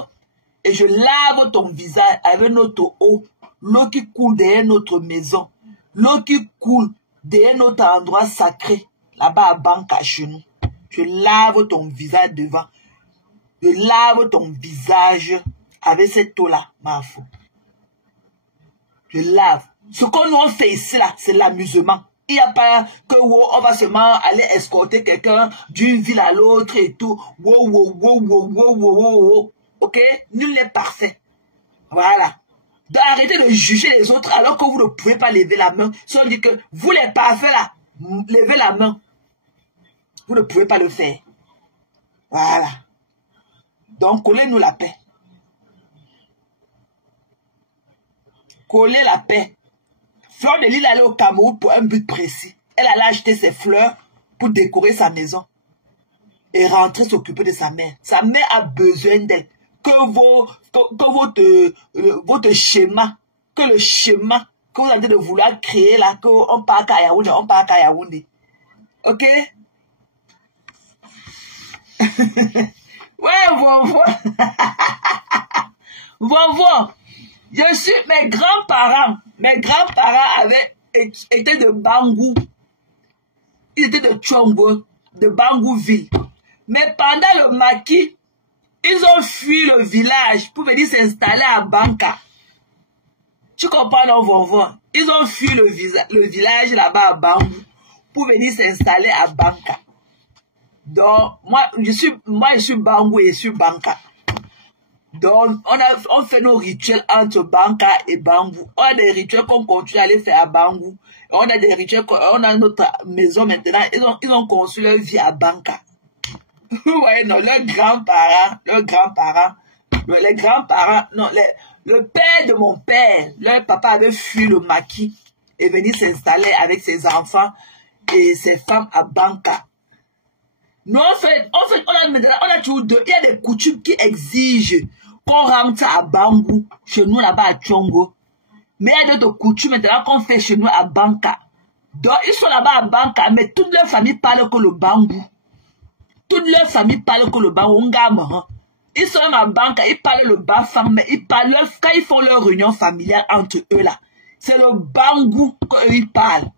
et je lave ton visage avec notre eau. L'eau qui coule derrière notre maison. L'eau qui coule derrière notre endroit sacré. Là-bas à Banka chez nous. Je lave ton visage devant. Je lave ton visage avec cette eau-là, Mafou. Je lave. Ce qu'on nous fait ici, là, c'est l'amusement. Il n'y a pas que on va seulement aller escorter quelqu'un d'une ville à l'autre et tout. Ok? Nul n'est parfait. Voilà. Donc, arrêtez de juger les autres alors que vous ne pouvez pas lever la main. Si on dit que vous les parfaits là, levez la main. Vous ne pouvez pas le faire. Voilà. Donc, collez-nous la paix. Collez la paix. Fleur de Lys allait au Cameroun pour un but précis. Elle allait acheter ses fleurs pour décorer sa maison. Et rentrer s'occuper de sa mère. Sa mère a besoin d'elle. Votre schéma, que le schéma que vous avez de vouloir créer là, qu'on part à Yaoundé, on part à Yaoundé. Ok? Ouais, Vovo. Je suis, mes grands-parents étaient de Bangou. Ils étaient de Tchongo, de Bangouville. Mais pendant le maquis, ils ont fui le village pour venir s'installer à Banka. Tu comprends, non, Vovo? Ils ont fui le village là-bas à Bangou pour venir s'installer à Banka. Donc, moi, je suis Bangou et je suis Banka. Donc, on fait nos rituels entre Banka et Bangou. On a des rituels qu'on continue à aller faire à Bangou. On a des rituels, on a notre maison maintenant. Ils ont construit leur vie à Banka. Vous voyez, non, leurs grands-parents, non, le père de mon père, leur papa avait fui le maquis et venu s'installer avec ses enfants et ses femmes à Banka. Nous, on a toujours deux. Il y a des coutumes qui exigent qu'on rentre à Bangou, chez nous là-bas à Tchongo. Mais il y a d'autres coutumes maintenant qu'on fait chez nous à Banka. Donc, ils sont là-bas à Banka, mais toute leur famille parle que le Bangou. Toute leur famille parle que le Bangou. Ils sont même à Banka, ils parlent le Bafang, mais ils parlent, quand ils font leur réunion familiale entre eux là, c'est le Bangou qu'ils parlent.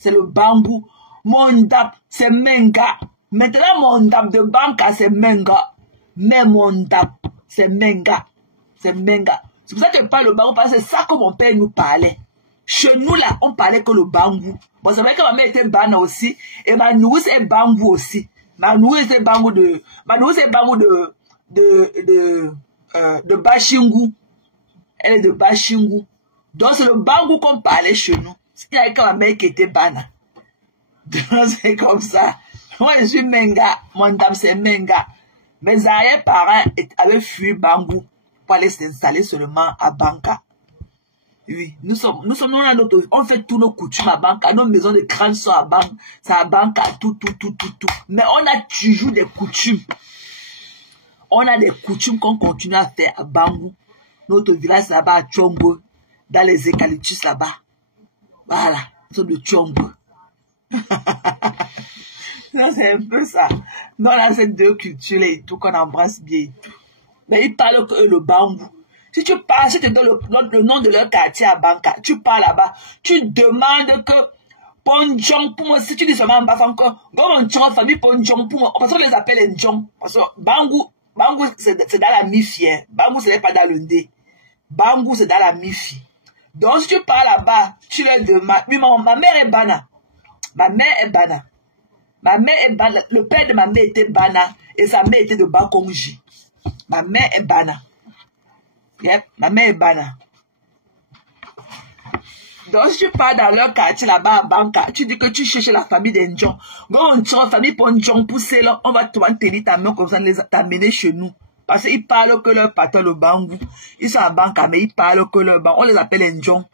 C'est le Bangou. Mon dap, c'est Menga. Maintenant, mon dap de Banka, c'est Menga. Mais mon dap, c'est Menga. C'est Menga. C'est pour ça que je parle le Bangou, parce que c'est ça que mon père nous parlait. Chez nous, là, on parlait que le Bangou. Bon, c'est vrai que ma mère était Bana aussi, et ma nourrice est Bangou aussi. Ma nourrice est Bangou de Bachingou. Elle est de Bachingou. Donc, c'est le Bangou qu'on parlait chez nous. C'est avec ma mère qui était Bana. Donc, c'est comme ça. Moi, je suis Menga. Mon dame, c'est Menga. Mes arrière-parents avaient fui Bangou pour aller s'installer seulement à Banka. Oui, on fait tous nos coutumes à Banka. Nos maisons de crâne sont à Banka. C'est à Banka, tout. Mais on a toujours des coutumes. On a des coutumes qu'on continue à faire à Bangou. Notre village là-bas à Tchongo. Dans les eucalyptus là-bas. Voilà. Nous sommes de Tchongo. Non, c'est un peu ça. Non, là, c'est deux cultures et tout qu'on embrasse bien et tout. Mais ils parlent que le Bangou. Si tu parles, si tu donnes le nom de leur quartier à Banka, tu parles là-bas, tu demandes que Ponjong pour moi, si tu dis seulement en bas encore, Ponjong, famille Ponjong pour moi, parce qu'on les appelle Njong. Parce que Bangou, c'est dans la mi-fi. Bangou, ce n'est pas dans le D. Bangou, c'est dans la mi-fi. Donc, si tu pars là-bas, tu leur demandes. Oui, ma mère est Bana. Ma mère est Bana. Ma mère est Bana. Le père de ma mère était Bana et sa mère était de Bakonji. Ma mère est Bana. Yep, ma mère est Bana. Donc, si tu pars dans leur quartier là-bas à Banca, tu dis que tu cherches la famille d'Endjon. Quand on tire la famille pour Ndjon pousser là, on va te tenir ta main comme ça, t'amener chez nous. Parce qu'ils parlent que leur patron, le Bangou. Ils sont à Banca, mais ils parlent que leur Bangou. On les appelle Ndjon.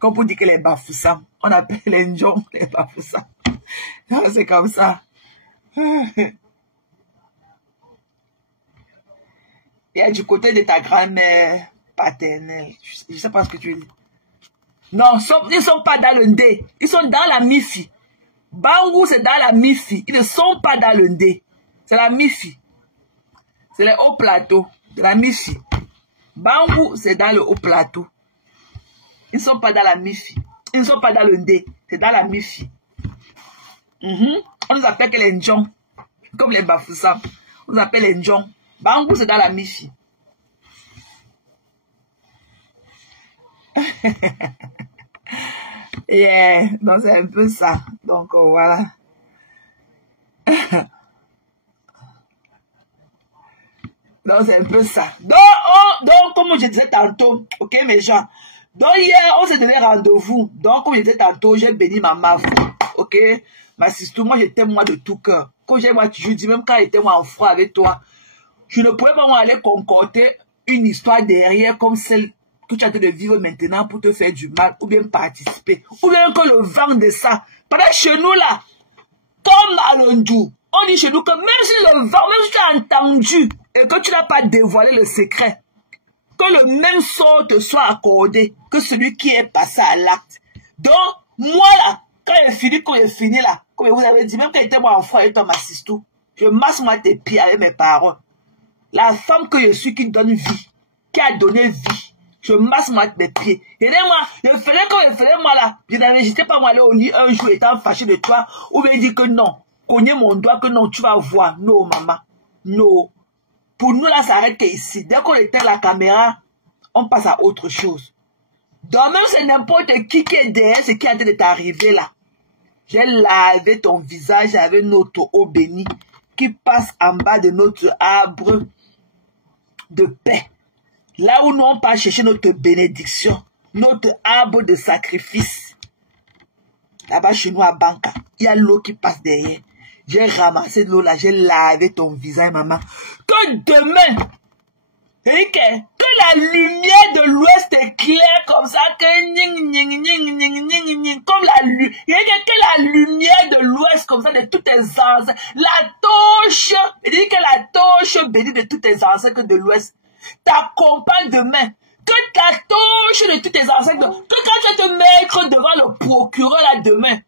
Comme pour dire que les Bafoussam. On appelle les Ndjon les Bafoussam. Non, c'est comme ça. Il y a du côté de ta grand-mère paternelle. Je ne sais pas ce que tu dis. Non, ils ne sont pas dans le Ndé. Ils sont dans la Mifi. Bangou, c'est dans la Mifi. Ils ne sont pas dans le Ndé. C'est la Mifi. C'est le haut plateau de la Mifi. Bangou, c'est dans le haut plateau. Ils ne sont pas dans la Mifi. Ils ne sont pas dans le Ndé. C'est dans la Mifi. On nous appelle que les Ndjon. Comme les Bafoussam. On nous appelle les Ndjon. Bangou, c'est dans la Mifi. Yeah, donc c'est un peu ça. Donc voilà. Donc c'est un peu ça. Donc comme je disais tantôt, ok mes gens. Donc hier on s'est donné rendez-vous. Donc comme je disais tantôt, j'ai béni ma maf. Ok, ma sister, moi je t'aime moi de tout cœur. Comme j'ai moi toujours dit, même quand j'étais moi en froid avec toi, je ne pouvais pas moi aller concocter une histoire derrière comme celle que tu as de vivre maintenant pour te faire du mal, ou bien participer, ou bien que le vent de ça. Pendant chez nous là, comme à l'Ondou, on dit chez nous que même si le vent, même si tu as entendu et que tu n'as pas dévoilé le secret, que le même sort te soit accordé que celui qui est passé à l'acte. Donc, moi là, quand j'ai fini là, comme vous avez dit, même quand j'étais moi enfant et toi ma sister, je masse moi tes pieds avec mes paroles. La femme que je suis qui donne vie, qui a donné vie, je masse moi mes pieds. Et moi, je faisais comme je faisais moi là. Je n'étais pas moi aller au lit un jour étant fâché de toi, ou bien dire que non, cogner mon doigt, que non, tu vas voir. Non, maman. Non. Pour nous là, ça arrête qu'ici. Dès qu'on éteint la caméra, on passe à autre chose. Donc même c'est n'importe qui est derrière ce qui est en train de t'arriver là. J'ai lavé ton visage avec notre eau bénie qui passe en bas de notre arbre de paix. Là où nous on part chercher notre bénédiction, notre arbre de sacrifice. Là-bas chez nous à Banca, il y a l'eau qui passe derrière. J'ai ramassé de l'eau là, j'ai lavé ton visage, maman. Que demain, que la lumière de l'ouest éclaire comme ça, comme la lumière de l'ouest comme ça de tous tes ancêtres, la torche, que la torche bénie de tous tes ancêtres de l'ouest t'accompagne demain, que ta torche de tous tes ancêtres, que quand tu vas te mettre devant le procureur là demain,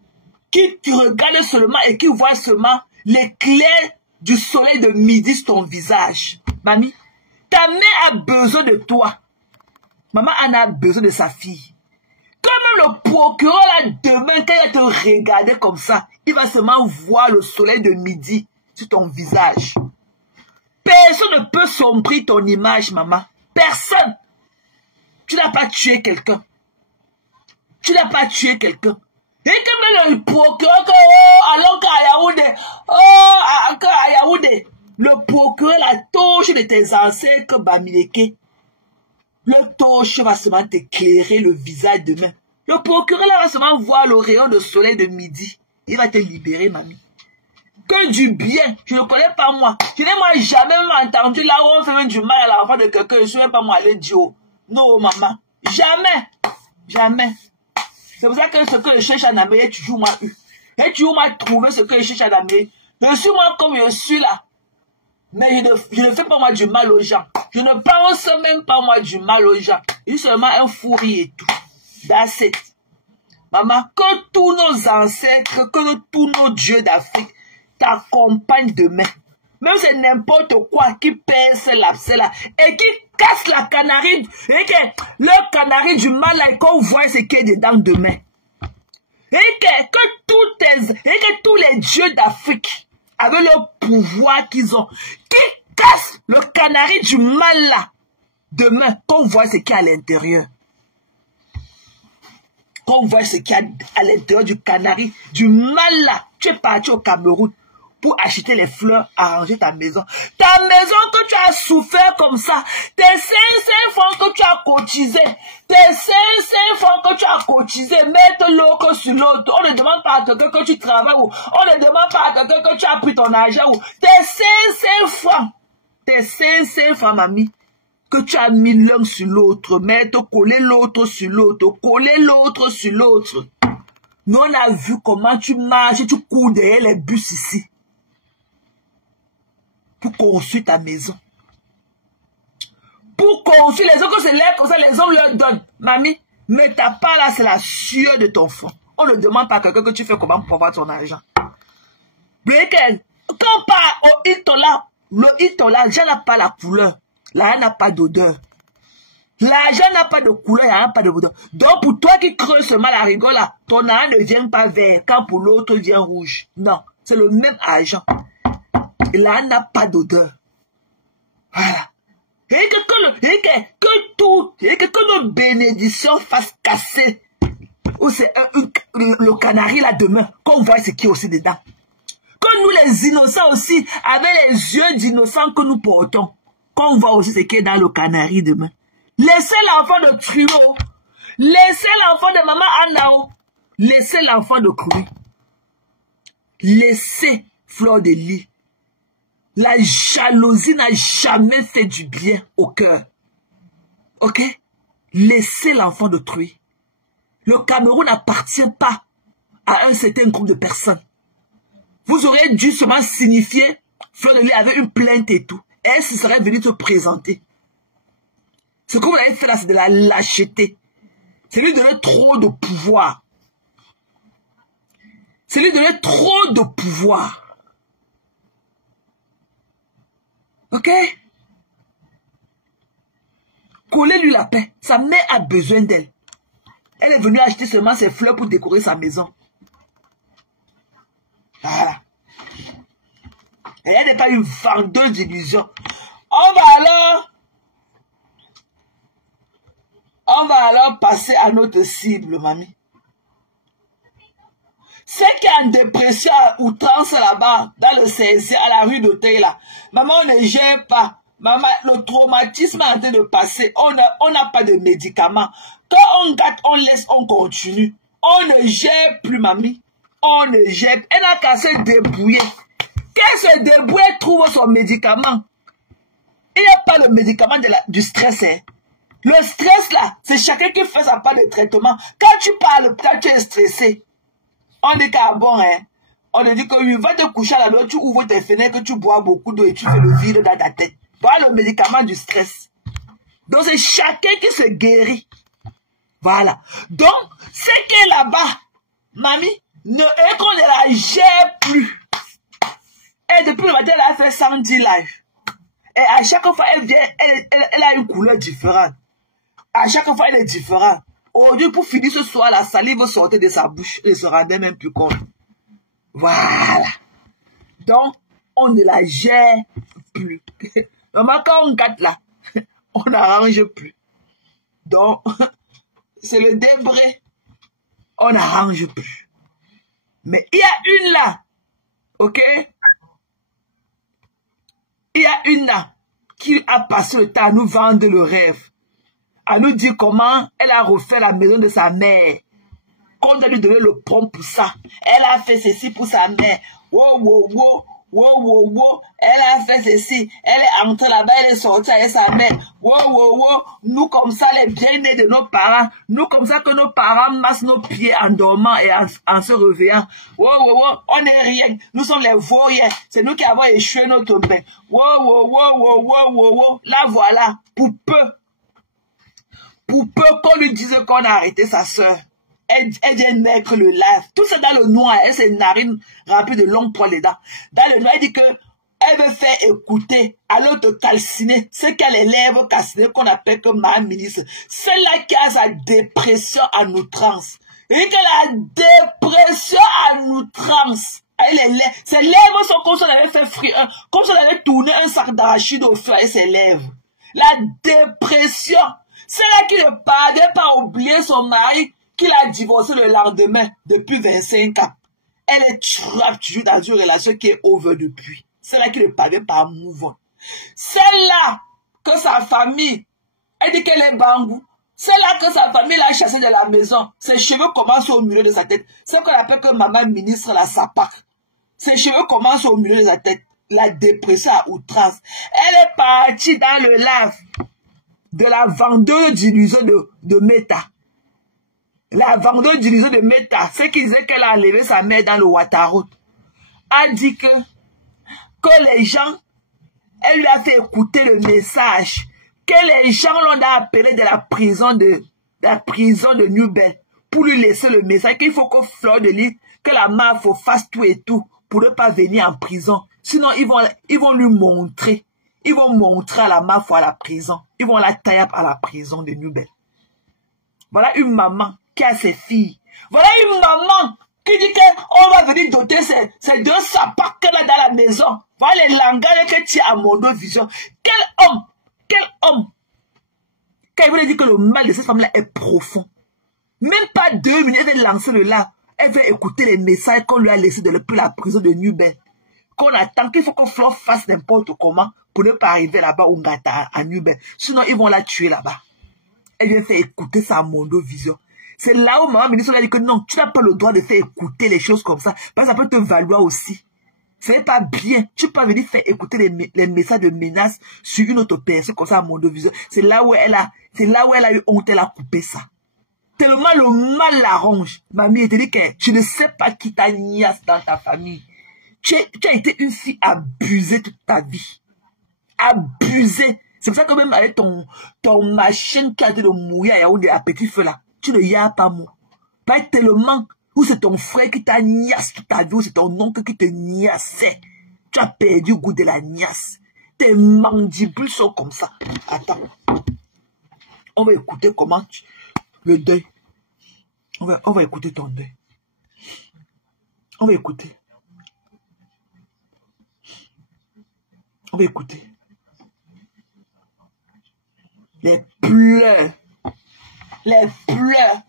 qui te regarde seulement et qui voit seulement l'éclair du soleil de midi sur ton visage. Mamie, ta mère a besoin de toi. Maman en a besoin de sa fille. Comme le procureur là demain, quand il va te regarder comme ça, il va seulement voir le soleil de midi sur ton visage. Personne ne peut sombrer ton image, maman. Personne. Tu n'as pas tué quelqu'un. Tu n'as pas tué quelqu'un. Et que même le procureur, alors qu'à Yaoundé, le procureur, la torche de tes ancêtres, Bamileke, le torche va seulement t'éclairer le visage demain. Le procureur là va seulement voir le rayon de soleil de midi. Il va te libérer, mamie. Que du bien. Je ne connais pas moi. Je n'ai moi jamais entendu là où on fait même du mal à l'enfant de quelqu'un. Je ne suis même pas moi aller dire. Non, maman. Jamais. Jamais. C'est pour ça que ce que je cherche en Amérique, tu joues moi eu. Et tu m'as trouvé ce que je cherche en Amérique. Je suis moi comme je suis là. Mais je ne fais pas moi du mal aux gens. Je ne pense même pas moi du mal aux gens. Je suis seulement un fourri et tout. That's it. Maman, que tous nos ancêtres, que tous nos dieux d'Afrique t'accompagnent demain. Même c'est n'importe quoi qui perce l'abcès là. Et qui casse la canarie. Et que le canari du mal là, et qu'on voit ce qui est dedans demain. Et que tous les dieux d'Afrique, avec le pouvoir qu'ils ont, qui cassent le canari du mal là, demain, qu'on voit ce qui est à l'intérieur. Quand on voit ce qu'il y a à l'intérieur du Canari, du mal là, tu es parti au Cameroun pour acheter les fleurs, arranger ta maison. Ta maison que tu as souffert comme ça, tes 500 francs que tu as cotisé, tes 500 francs que tu as cotisé, mettre l'autre sur l'autre. On ne demande pas à quelqu'un que tu travailles ou on ne demande pas à quelqu'un que tu as pris ton argent ou tes 500 francs, mamie, que tu as mis l'un sur l'autre, mettre, coller l'autre sur l'autre, coller l'autre sur l'autre. Nous, on a vu comment tu marches, tu cours derrière les bus ici. Pour construire ta maison. Pour construire, les hommes se lèvent comme ça, les hommes leur donnent. Mamie, mais ta part là, c'est la sueur de ton front. On ne demande pas à quelqu'un que tu fais comment pour avoir ton argent. Quand on part au Itola, le Itola, l'argent n'a pas la couleur. L'argent n'a pas d'odeur. L'argent n'a pas de couleur, l'argent n'a pas d'odeur. Donc pour toi qui creuses seulement la rigole là, ton argent ne vient pas vert quand pour l'autre vient rouge. Non, c'est le même argent. Et là, n'a pas d'odeur. Voilà. Et que nos bénédictions fassent casser. Ou c'est le canari là demain. Qu'on voit ce qui est aussi dedans. Que nous les innocents aussi, avec les yeux d'innocents que nous portons. Qu'on voit aussi ce qui est dans le canari demain. Laissez l'enfant de Truo. Laissez l'enfant de maman Anao. Laissez l'enfant de Kourou. Laissez Fleur de Lis. La jalousie n'a jamais fait du bien au cœur. Ok? Laissez l'enfant d'autrui. Le Cameroun n'appartient pas à un certain groupe de personnes. Vous aurez dû seulement signifier Fleur de Lis avait une plainte et tout. Et elle se serait venue se présenter. Ce que vous avez fait là, c'est de la lâcheté. C'est lui donner trop de pouvoir. C'est lui donner trop de pouvoir. Ok? Collez-lui la paix. Sa mère a besoin d'elle. Elle est venue acheter seulement ses fleurs pour décorer sa maison. Voilà. Et elle n'est pas une vendeuse d'illusions. On va alors passer à notre cible, mamie. Ceux qui ont en dépression à outrance là-bas, dans le CSC, à la rue d'Auteuil là, maman, on ne gère pas. Maman, le traumatisme est en train de passer. On n'a pas de médicaments. Quand on gâte, on laisse, on continue. On ne gère plus, mamie. On ne gère. Elle n'a qu'à se débrouiller. Qu'elle se débrouille, trouve son médicament. Il n'y a pas le médicament du stress. Hein. Le stress là, c'est chacun qui fait sa part de traitement. Quand tu parles, quand tu es stressé, on dit qu'à bon, hein. On te dit que oui, va te coucher à la nuit, tu ouvres tes fenêtres, tu bois beaucoup d'eau et tu fais le vide dans ta tête. Voilà le médicament du stress. Donc c'est chacun qui se guérit. Voilà. Donc, ce qui est là-bas, mamie, et qu'on ne la gère plus. Et depuis le matin, elle a fait 110 lives. Et à chaque fois, elle vient, elle a une couleur différente. À chaque fois, elle est différente. Aujourd'hui, pour finir ce soir, la salive sortait de sa bouche et ne se rendait même plus compte. Voilà. Donc, on ne la gère plus. Maman, quand on gâte là, on n'arrange plus. Donc, c'est le débris. On n'arrange plus. Mais il y a une là. Ok? Il y a une là qui a passé le temps à nous vendre le rêve. À nous dire comment elle a refait la maison de sa mère. Qu'on a lui donné le prompt pour ça. Elle a fait ceci pour sa mère. Wow, wow, wow. Wow, wow, wow. Elle a fait ceci. Elle est entrée là-bas, elle est sortie avec sa mère. Wow, wow, wow. Nous comme ça, les bien-nés de nos parents. Nous comme ça que nos parents massent nos pieds en dormant et en se réveillant. Wow, wow, wow. On n'est rien. Nous sommes les voyeurs. C'est nous qui avons échoué notre bain. Wow, wow, wow, wow, wow, wow, wow. Là, voilà. Pour peu qu'on lui dise qu'on a arrêté sa soeur. Elle vient mettre le lèvre. Tout ça dans le noir. Elle s'est narine remplie de longs poils dedans. Dans le noir, elle dit que elle veut faire écouter à l'autre calciner. C'est qu'elle est lèvres calcinées qu'on appelle comme ma ministre. Celle-là qui a sa dépression en outrance. Et que la dépression en outrance. Ses lèvres sont comme si on avait fait frire, comme si on avait tourné un sac d'arachide au feu avec ses lèvres. La dépression. Celle-là qui ne pardonne pas oublier son mari. qu'il a divorcé le lendemain depuis 25 ans. Elle est trappée toujours dans une relation qui est over depuis. Celle-là qui ne parlait pas mouvant. Celle-là que sa famille, elle dit qu'elle est bambou. Celle-là que sa famille l'a chassée de la maison. Ses cheveux commencent au milieu de sa tête. C'est ce qu'on appelle que maman ministre la sapac. Ses cheveux commencent au milieu de sa tête. La dépression à outrance. Elle est partie dans le lave de la vendeuse d'illusions de Meta. La vendeuse d'illusions de Meta, c'est qui disait qu'elle a enlevé sa mère dans le Waterroot, a dit que les gens, elle lui a fait écouter le message, que les gens l'ont appelé de la prison de New Bell pour lui laisser le message qu'il faut que Fleur de Lys, que la MAF fasse tout et tout pour ne pas venir en prison. Sinon, ils vont lui montrer. Ils vont montrer à la MAF à la prison. Ils vont la tailler à la prison de New Bell. Voilà une maman qui a ses filles. Voilà une maman qui dit qu'on va venir doter ces deux sapacs qu'elle a dans la maison. Voilà les langages que tu as à Mondo Vision. Quel homme! Quand il veut dire que le mal de cette femme-là est profond. Même pas 2 minutes, elle va lancer le là. Elle veut écouter les messages qu'on lui a laissés depuis la prison de New Bell. Qu'on attend qu'il faut qu'on fasse n'importe comment pour ne pas arriver là-bas au Ngata à New Bell. Sinon, ils vont la tuer là-bas. Elle vient faire écouter sa Mondo Vision. C'est là où maman ministre a dit que non, tu n'as pas le droit de faire écouter les choses comme ça. Parce que ça peut te valoir aussi. Ce n'est pas bien. Tu peux venir faire écouter les messages de menace sur une autre personne comme ça à Mondo Vision. C'est là où elle a eu honte, elle a coupé ça. Tellement le mal l'arrange. Mamie, elle te dit que tu ne sais pas qui t'a niasse dans ta famille. Tu as été une fille abusée toute ta vie. Abusée. C'est pour ça que même avec ton machine qui a été de mourir à Yaoundé à petit feu là, tu ne y as pas mot. Pas tellement, ou c'est ton frère qui t'a niasse toute ta vie, ou c'est ton oncle qui te niassait. Tu as perdu le goût de la niasse. Tes mandibules sont comme ça. Attends. On va écouter comment le deuil. On va écouter ton deuil. On va écouter. On va écouter. Les pleurs. Les pleurs.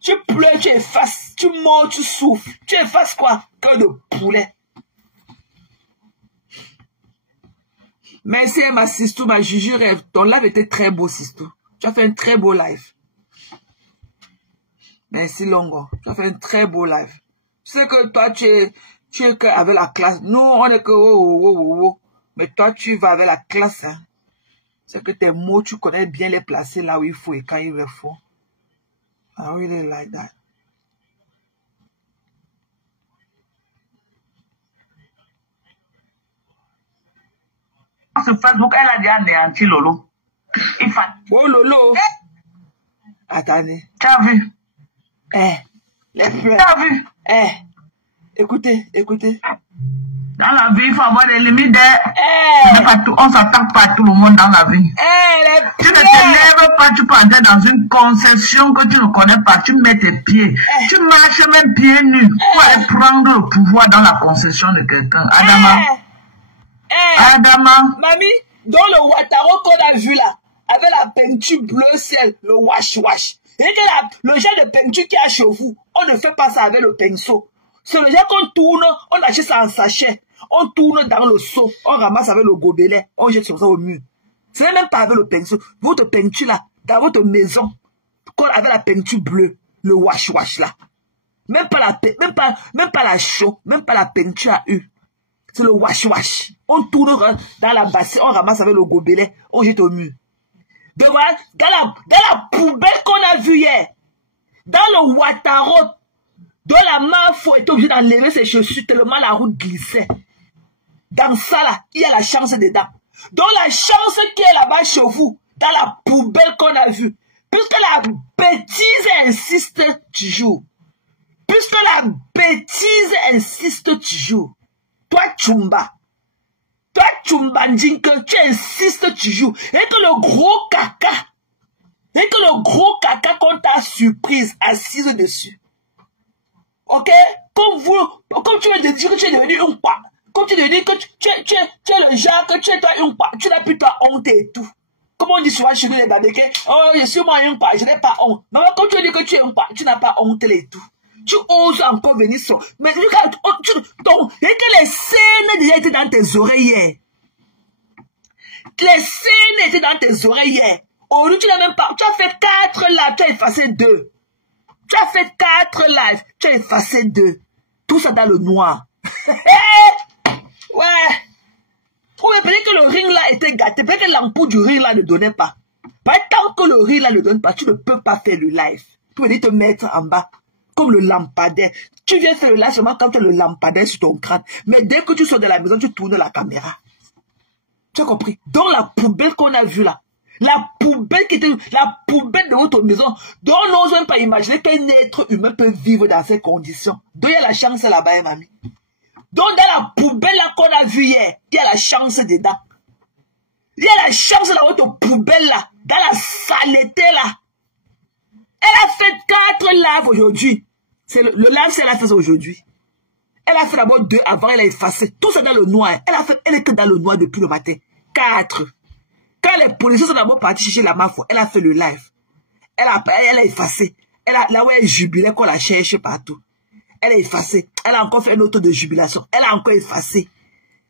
Tu pleures, tu effaces. Tu mords, tu souffles. Tu effaces quoi? Cœur de poulet. Merci ma Sistou, ma Juju rêve. Ton live était très beau, Sistou. Tu as fait un très beau live. Merci Longo. Tu as fait un très beau live. Tu sais que toi, tu es avec la classe. Nous, on est que mais toi, tu vas avec la classe. Hein. C'est que tes mots, tu connais bien les placer là où il faut et quand il le faut. I really like that. Sur Facebook, elle a déjà anéanti Lolo. Oh Lolo. Attendez. Tu as vu? Les fleurs. Tu as vu? Écoutez. Dans la vie, il faut avoir des limites. On s'attaque pas à tout le monde dans la vie. Tu ne te lèves pas, tu peux entrer dans une concession que tu ne connais pas. Tu mets tes pieds. Tu marches même pieds nus pour aller prendre le pouvoir dans la concession de quelqu'un. Adama. Mamie, dans le Wataro qu'on a vu là, avec la peinture bleu ciel, le wash. Et le genre de peinture qu'il y a chez vous, on ne fait pas ça avec le pinceau. C'est le genre qu'on tourne, on achète ça en sachet. On tourne dans le seau, on ramasse avec le gobelet, on jette sur ça au mur. Ce n'est même pas avec le pinceau. Votre peinture là, dans votre maison, avec la peinture bleue, le wash là. Même pas la chaux, même pas la peinture à U. C'est le wash. On tourne dans la bassine, on ramasse avec le gobelet, on jette au mur. Donc voilà, dans la poubelle qu'on a vue hier, dans le Wataro, dans la main, faut être obligé d'enlever ses chaussures tellement la route glissait. Dans ça là, il y a la chance dedans. Donc la chance qui est là-bas chez vous, dans la poubelle qu'on a vue, puisque la bêtise insiste toujours. Toi, Chumba Ndinke, tu insistes toujours. Et que le gros caca qu'on t'a surprise, assise dessus. Ok? Comme tu veux te dire que tu es devenu un quoi? Comme tu veux dire que tu es le genre que tu es toi un quoi? Tu n'as plus ta honte et tout. Comment on dit souvent chez nous les babékés, oh, je suis moi un pas, je n'ai pas honte. Mais quand tu dis que tu es un pas, tu n'as pas honte et tout. Tu oses encore venir sur. Mais regarde, que les scènes déjà étaient dans tes oreilles hier. Les scènes étaient dans tes oreilles hier. Aujourd'hui, tu n'as même pas. Tu as fait 4 lives, tu as effacé 2. Tu as fait 4 lives, tu as effacé 2. Tout ça dans le noir. Ouais. Ou peut-être que le ring là était gâté. Peut-être que l'ampoule du ring là ne donnait pas. Tant que le ring là ne donne pas, tu ne peux pas faire le live. Tu peux te mettre en bas. Comme le lampadaire. Tu viens faire le live seulement quand tu as le lampadaire sur ton crâne. Mais dès que tu sors de la maison, tu tournes la caméra. Tu as compris? Donc la poubelle qu'on a vue là. La poubelle qui était la poubelle de votre maison. Donc on n'ose même pas imaginer qu'un être humain peut vivre dans ces conditions. Donc il y a la chance là-bas, mamie. Donc dans la poubelle là qu'on a vue hier, il y a la chance dedans. Il y a la chance dans votre poubelle là. Dans la saleté là. Elle a fait 4 lives aujourd'hui. C'est le live, c'est elle a fait ça aujourd'hui. Elle a fait d'abord 2 avant, elle a effacé. Tout ça dans le noir. Elle est que dans le noir depuis le matin. 4. Quand les policiers sont d'abord partis chercher la mafia, elle a fait le live. Elle a effacé. Là où elle jubilait qu'on la cherche partout. Elle a effacé. Elle a encore fait un autre de jubilation. Elle a encore effacé.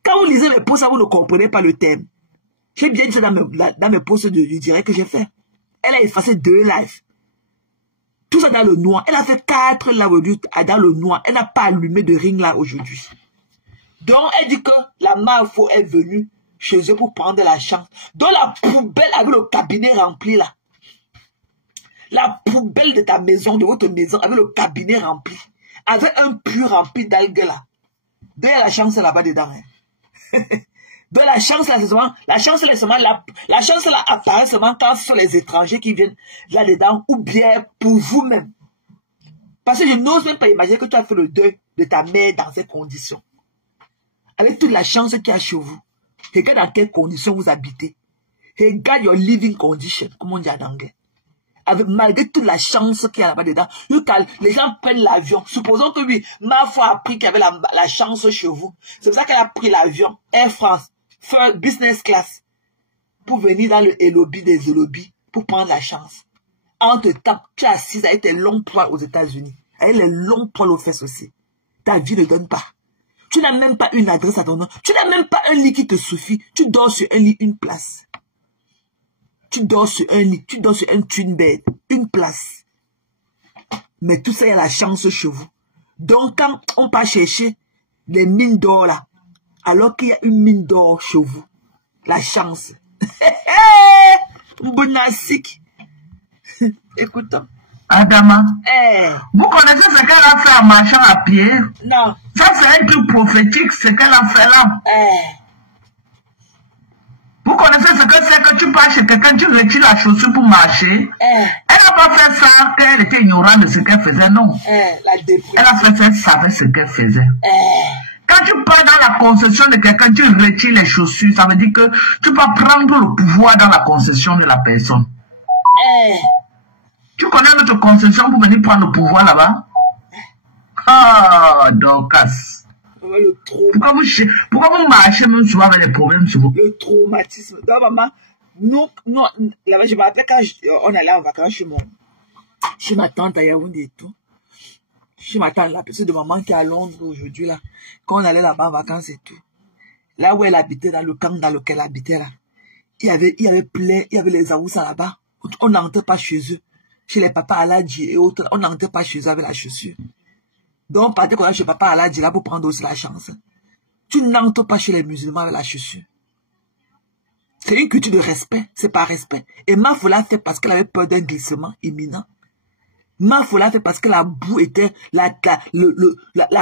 Quand vous lisez les posts, vous ne comprenez pas le thème. J'ai bien dit ça dans mes posts du direct que j'ai fait. Elle a effacé 2 lives. Tout ça dans le noir. Elle a fait 4 là aujourd'hui dans le noir. Elle n'a pas allumé de ring là aujourd'hui. Donc elle dit que la mafia est venue chez eux pour prendre la chance. Donc la poubelle avec le cabinet rempli là. La poubelle de ta maison, de votre maison, avec le cabinet rempli. Avec un puits rempli d'algues là. Donc il y a la chance là-bas dedans. Hein. Donc la chance là, c'est seulement, la chance là apparaît seulement quand ce sont les étrangers qui viennent là-dedans, ou bien pour vous-même. Parce que je n'ose même pas imaginer que tu as fait le deuil de ta mère dans ces conditions. Avec toute la chance qu'il y a chez vous. Regarde dans quelles conditions vous habitez. Regarde your living condition, comme on dit en anglais. Malgré toute la chance qu'il y a là-bas dedans, les gens prennent l'avion. Supposons que oui, ma foi a appris qu'il y avait la chance chez vous. C'est pour ça qu'elle a pris l'avion, Air France, business class, pour venir dans le lobby des lobbies, pour prendre la chance. Entre-temps, tu es assise avec tes longs poils aux États-Unis, avec les longs poils aux fesses aussi. Ta vie ne donne pas. Tu n'as même pas une adresse à ton nom. Tu n'as même pas un lit qui te suffit. Tu dors sur un lit, une place. Tu dors sur un lit, tu dors sur un twin bed, une place. Mais tout ça, il y a la chance chez vous. Donc, quand on part chercher les mines d'or là, alors qu'il y a une mine d'or chez vous, la chance. Bonasik. Écoutons. Adama, vous connaissez ce qu'elle a fait en marchant à pied? Non. Ça, c'est un truc prophétique, ce qu'elle a fait là. Vous connaissez ce que c'est que tu pars chez quelqu'un, tu retires la chaussure pour marcher? Elle n'a pas fait ça qu'elle était ignorante de ce qu'elle faisait, non. Elle a fait ça, elle savait ce qu'elle faisait. Quand tu pars dans la concession de quelqu'un, tu retires les chaussures, ça veut dire que tu peux prendre le pouvoir dans la concession de la personne. Tu connais notre concession pour venir prendre le pouvoir là-bas? Ah, Dorcas. Pourquoi vous marchez même souvent avec les problèmes sur vous? Le traumatisme. Donc, maman, non, là-bas, je me rappelle quand on allait en vacances chez ma tante à Yaoundé et tout. Chez ma tante, la personne de maman qui est à Londres aujourd'hui, là. Quand on allait là-bas en vacances et tout. Là où elle habitait, dans le camp dans lequel elle habitait, là. Il y avait les Aoussa là-bas. On n'entrait pas chez eux. Chez les papas Aladji et autres, on n'entrait pas chez eux avec la chaussure. Donc, on partait qu'on a chez papa Aladji là pour prendre aussi la chance. Tu n'entres pas chez les musulmans avec la chaussure. C'est une culture de respect, c'est pas respect. Et Mafo l'a fait parce qu'elle avait peur d'un glissement imminent. Mafo l'a fait parce que la boue était, la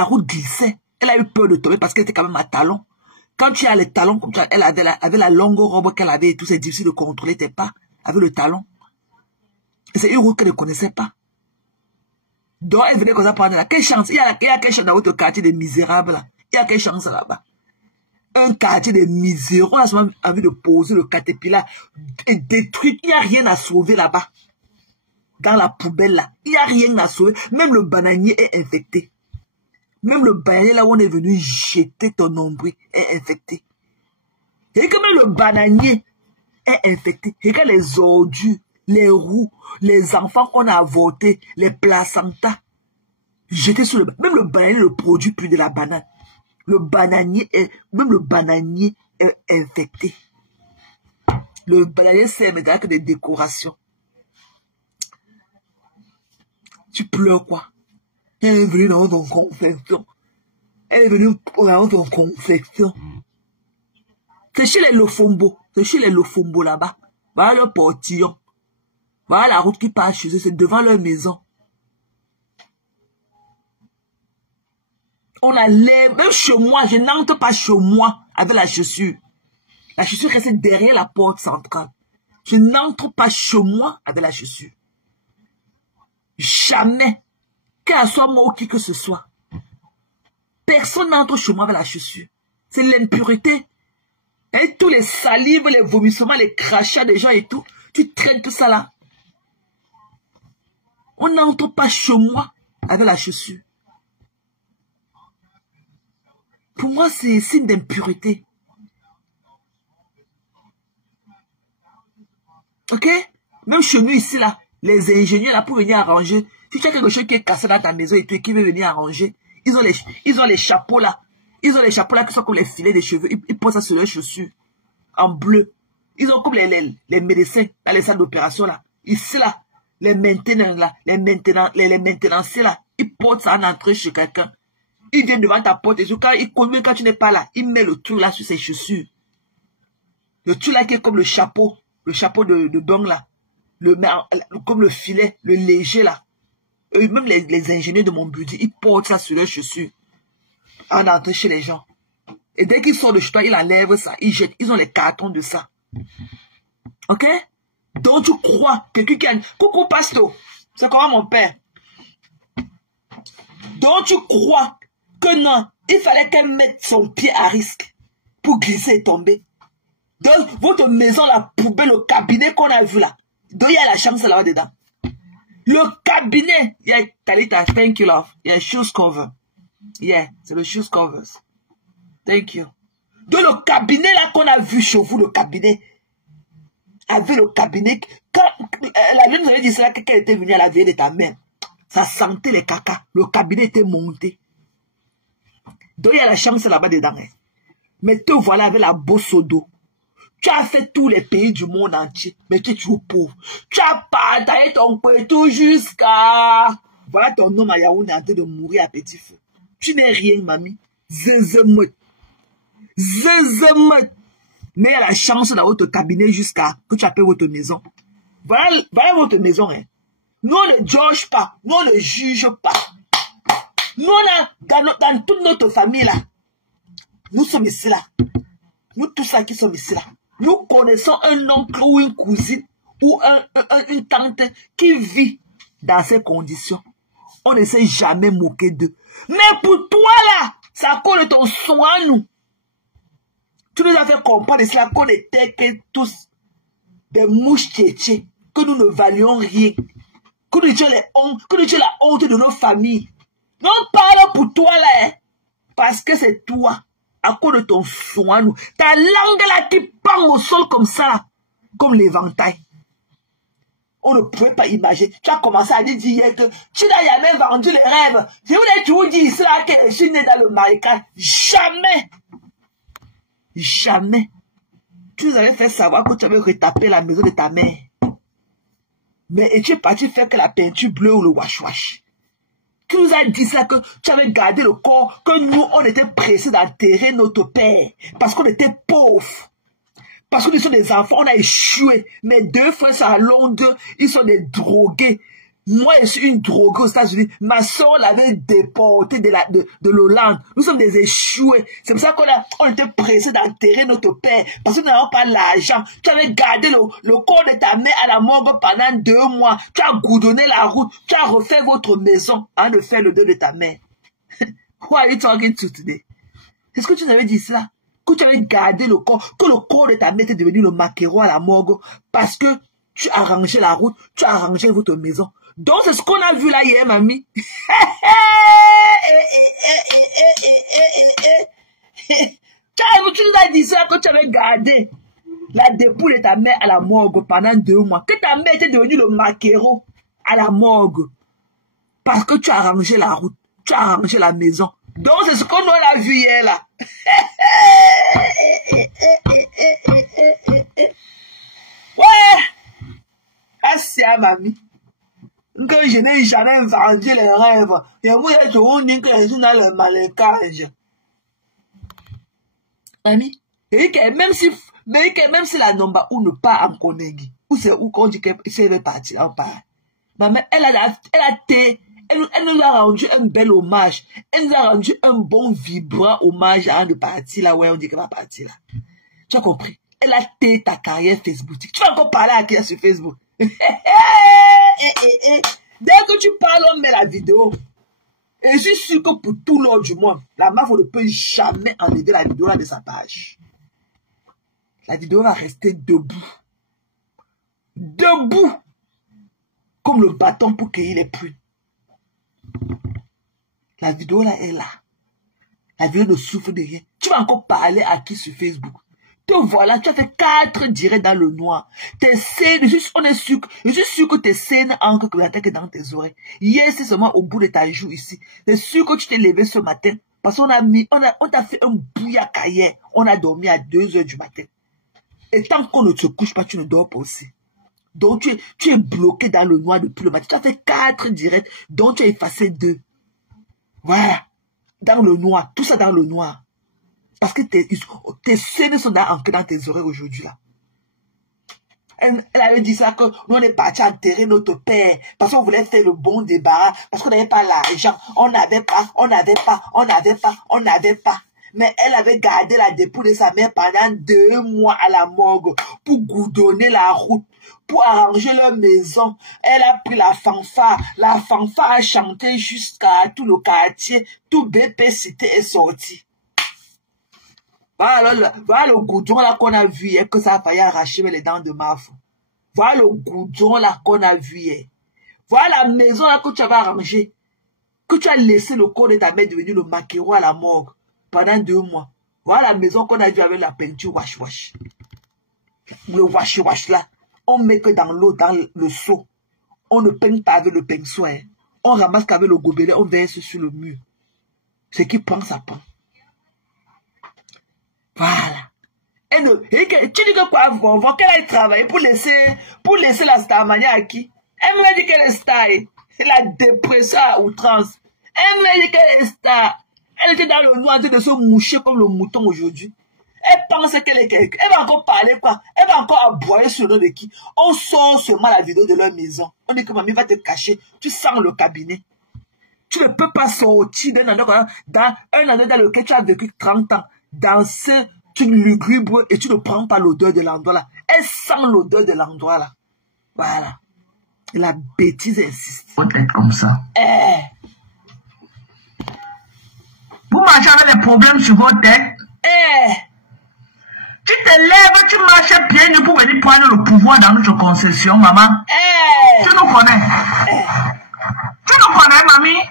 route glissait. Elle a eu peur de tomber parce qu'elle était quand même à talons. Quand tu as les talons comme ça, elle avait la longue robe qu'elle avait et tout, c'est difficile de contrôler tes pas avec le talon. C'est une route qu'elle ne connaissait pas. Donc, elle venait comme ça prendre là. Quelle chance? Il y a quelle chance dans votre quartier de misérables là? Il y a quelle chance là-bas? Un quartier de misérables. On a seulement envie de poser le caterpillar et détruire. Il n'y a rien à sauver là-bas. Dans la poubelle là. Il n'y a rien à sauver. Même le bananier est infecté. Même le bananier là où on est venu jeter ton nombril est infecté. Et que même le bananier est infecté. Regarde les ordures, les roues, les enfants qu'on a avortés, les placentas. Jetés sur le... Même le bananier ne produit plus de la banane. Même le bananier est infecté. Le bananier sert maintenant que des décorations. Tu pleures quoi? Elle est venue dans ton confection. Elle est venue dans ton confection. C'est chez les Lofombo. C'est chez les Lofombo là-bas. Voilà leur portillon. Voilà la route qui passe chez eux. C'est devant leur maison. On a l'air, même chez moi, je n'entre pas chez moi avec la chaussure. La chaussure reste derrière la porte centrale. Je n'entre pas chez moi avec la chaussure. Jamais. Qu'elle soit moi ou qui que ce soit. Personne n'entre chez moi avec la chaussure. C'est l'impureté. Et tous les salives, les vomissements, les crachats des gens et tout. Tu traînes tout ça là. On n'entre pas chez moi avec la chaussure. Pour moi, c'est signe d'impureté. Ok? Même chez nous ici, là, les ingénieurs, là, pour venir arranger. Si tu as quelque chose qui est cassé dans ta maison et qui veut venir arranger, ils ont les chapeaux, là. Ils ont les chapeaux, là, qui sont comme les filets de cheveux. Ils posent ça sur leurs chaussures. En bleu. Ils ont comme les médecins dans les salles d'opération, là. Ici, là, les maintenants, là, les maintenanciers, là. Ils portent ça en entrée chez quelqu'un. Il vient devant ta porte et quand tu n'es pas là, il met le truc là sur ses chaussures. Le truc là qui est comme le chapeau de bang là. Comme le filet, le léger là. Même les ingénieurs de mon budget, ils portent ça sur leurs chaussures. En entrée chez les gens. Et dès qu'ils sortent de chez toi, ils enlèvent ça, ils jettent, ils ont les cartons de ça. Ok? Donc tu crois, quelqu'un qui a... Coucou Pasto, c'est comment mon père? Donc tu crois que non, il fallait qu'elle mette son pied à risque pour glisser et tomber. Donc, votre maison, la poubelle, le cabinet qu'on a vu là, donc il y a la chambre là-bas dedans. Le cabinet, il y a Talita, thank you love, il y a shoes cover. Yeah, c'est le shoes covers. Thank you. Donc le cabinet là qu'on a vu chez vous, le cabinet, avec le cabinet, quand la vie nous avait dit cela, qu'elle était venue à la veille de ta mère, ça sentait les caca, le cabinet était monté. Donc il y a la chambre, c'est là-bas dedans. Hein. Mais te voilà avec la bosse au dos. Tu as fait tous les pays du monde entier, mais tu es toujours pauvre. Tu as partagé ton tout jusqu'à... Voilà ton homme à Yaoundé en train de mourir à petit feu. Tu n'es rien, mamie. Zézémeute. Zézémeute. Mais il y a la chance dans votre cabinet jusqu'à que tu appelles votre maison. Voilà votre maison. Hein. Nous, on ne juge pas. Nous, on ne juge pas. Nous, on a, dans toute notre famille, là, nous sommes ici, là. Nous, tous ceux qui sommes ici, là. Nous connaissons un oncle ou une cousine ou une tante qui vit dans ces conditions. On ne s'est jamais moqué d'eux. Mais pour toi, là, c'est à cause de ton soin, nous. Tu nous as fait comprendre cela qu'on était que tous des mouches tchétchés, que nous ne valions rien, que nous étions la honte de nos familles. Non, parle pour toi, là, hein, parce que c'est toi. À cause de ton soin, nous. Ta langue là qui pend au sol comme ça, comme l'éventail. On ne pouvait pas imaginer. Tu as commencé à dire hier que tu n'as jamais vendu les rêves. Je voulais toujours dire cela que je suis né dans le marécage. Jamais. Jamais. Tu nous avais fait savoir que tu avais retapé la maison de ta mère. Mais tu es parti faire que la peinture bleue ou le wash-wash. Qui nous a dit ça, que tu avais gardé le corps, que nous, on était pressés d'enterrer notre père, parce qu'on était pauvres. Parce que nous sommes des enfants, on a échoué. Mes deux frères à Londres, ils sont des drogués. Moi, je suis une droguée aux États-Unis. Ma soeur l'avait déportée de l'Hollande. Nous sommes des échoués. C'est pour ça qu'on était pressés d'enterrer notre père. Parce que nous n'avons pas l'argent. Tu avais gardé le corps de ta mère à la morgue pendant 2 mois. Tu as goudronné la route. Tu as refait votre maison avant de faire le deuil de ta mère. Who are you talking to today? Est-ce que tu nous avais dit cela? Que tu avais gardé le corps. Que le corps de ta mère était devenu le maquereau à la morgue. Parce que tu as arrangé la route. Tu as arrangé votre maison. Donc, c'est ce qu'on a vu là hier, mamie. Tu nous as dit ça que tu avais gardé. La dépouille de ta mère à la morgue pendant 2 mois. Que ta mère était devenue le maquereau à la morgue. Parce que tu as arrangé la route. Tu as arrangé la maison. Donc c'est ce qu'on a vu hier là. Ouais. Merci à mamie. Que je n'ai jamais vendu les rêves. Et vous êtes au dit que je suis dans le malécage. Mamie, même si la nomba ou ne pas en connaît, ou c'est où qu'on dit qu'elle veut partir en part. Maman, elle nous a rendu un bel hommage. Elle nous a rendu un bon vibrant hommage avant de partir là où on dit qu'elle va partir là. Tu as compris? Elle a té ta carrière Facebook. Tu vas encore parler à qui sur Facebook? Dès que tu parles, on met la vidéo. Et je suis sûr que pour tout l'ordre du monde, la MAFO ne peut jamais enlever la vidéo là de sa page. La vidéo va rester debout. Debout. Comme le bâton pour cueillir les prunes. La vidéo là est là. La vidéo ne souffre de rien. Tu vas encore parler à qui sur Facebook? Te voilà, tu as fait 4 directs dans le noir. Tes scènes, je suis sûr que tes scènes entrent que la tête dans tes oreilles. Hier, c'est seulement au bout de ta joue ici. C'est sûr que tu t'es levé ce matin. Parce qu'on t'a fait un bouillac hier. On a dormi à 2 h du matin. Et tant qu'on ne te couche pas, tu ne dors pas aussi. Donc, tu es bloqué dans le noir depuis le matin. Tu as fait 4 directs, donc tu as effacé 2. Voilà. Dans le noir. Tout ça dans le noir. Parce que tes scènes sont ancrées dans tes oreilles aujourd'hui là. Elle avait dit ça que nous on est parti enterrer notre père. Parce qu'on voulait faire le bon débarras. Parce qu'on n'avait pas l'argent. On n'avait pas. Mais elle avait gardé la dépouille de sa mère pendant 2 mois à la morgue. Pour goudronner la route. Pour arranger leur maison. Elle a pris la fanfare. La fanfare a chanté jusqu'à tout le quartier. Tout BP Cité est sorti. Voilà le goudron là qu'on a vu hier, que ça a failli arracher les dents de MAFO. Voilà le goudron là qu'on a vu hier. Voilà la maison là que tu avais arrangée. Que tu as laissé le corps de ta mère devenir le maquereau à la morgue pendant 2 mois. Voilà la maison qu'on a vue avec la peinture wash. Le wash là. On met que dans l'eau, dans le seau. On ne peigne pas avec le pinceau. Hein. On ramasse qu'avec le gobelet, on verse sur le mur. Ce qui prend, ça prend. Voilà. Et tu dis que quoi, qu'elle aille travailler pour laisser la starmania à qui? Elle me dit qu'elle est star. La dépression à outrance. Elle me dit qu'elle est star. Elle était dans le noir de se moucher comme le mouton aujourd'hui. Elle pense qu'elle est quelqu'un. Elle va encore parler quoi? Elle va encore aboyer sur le nom de qui? On sort seulement la vidéo de leur maison. On dit que mamie va te cacher. Tu sens le cabinet. Tu ne peux pas sortir d'un endroit dans lequel tu as vécu 30 ans. Dans ce, tu lugubre et tu ne prends pas l'odeur de l'endroit là. Elle sent l'odeur de l'endroit là. Voilà. Et la bêtise insiste. Faut être comme ça. Vous marchez avec des problèmes sur votre tête. Tu te lèves, tu marches pieds nus pour venir prendre le pouvoir dans notre concession, maman. Tu nous connais. Tu nous connais, mamie.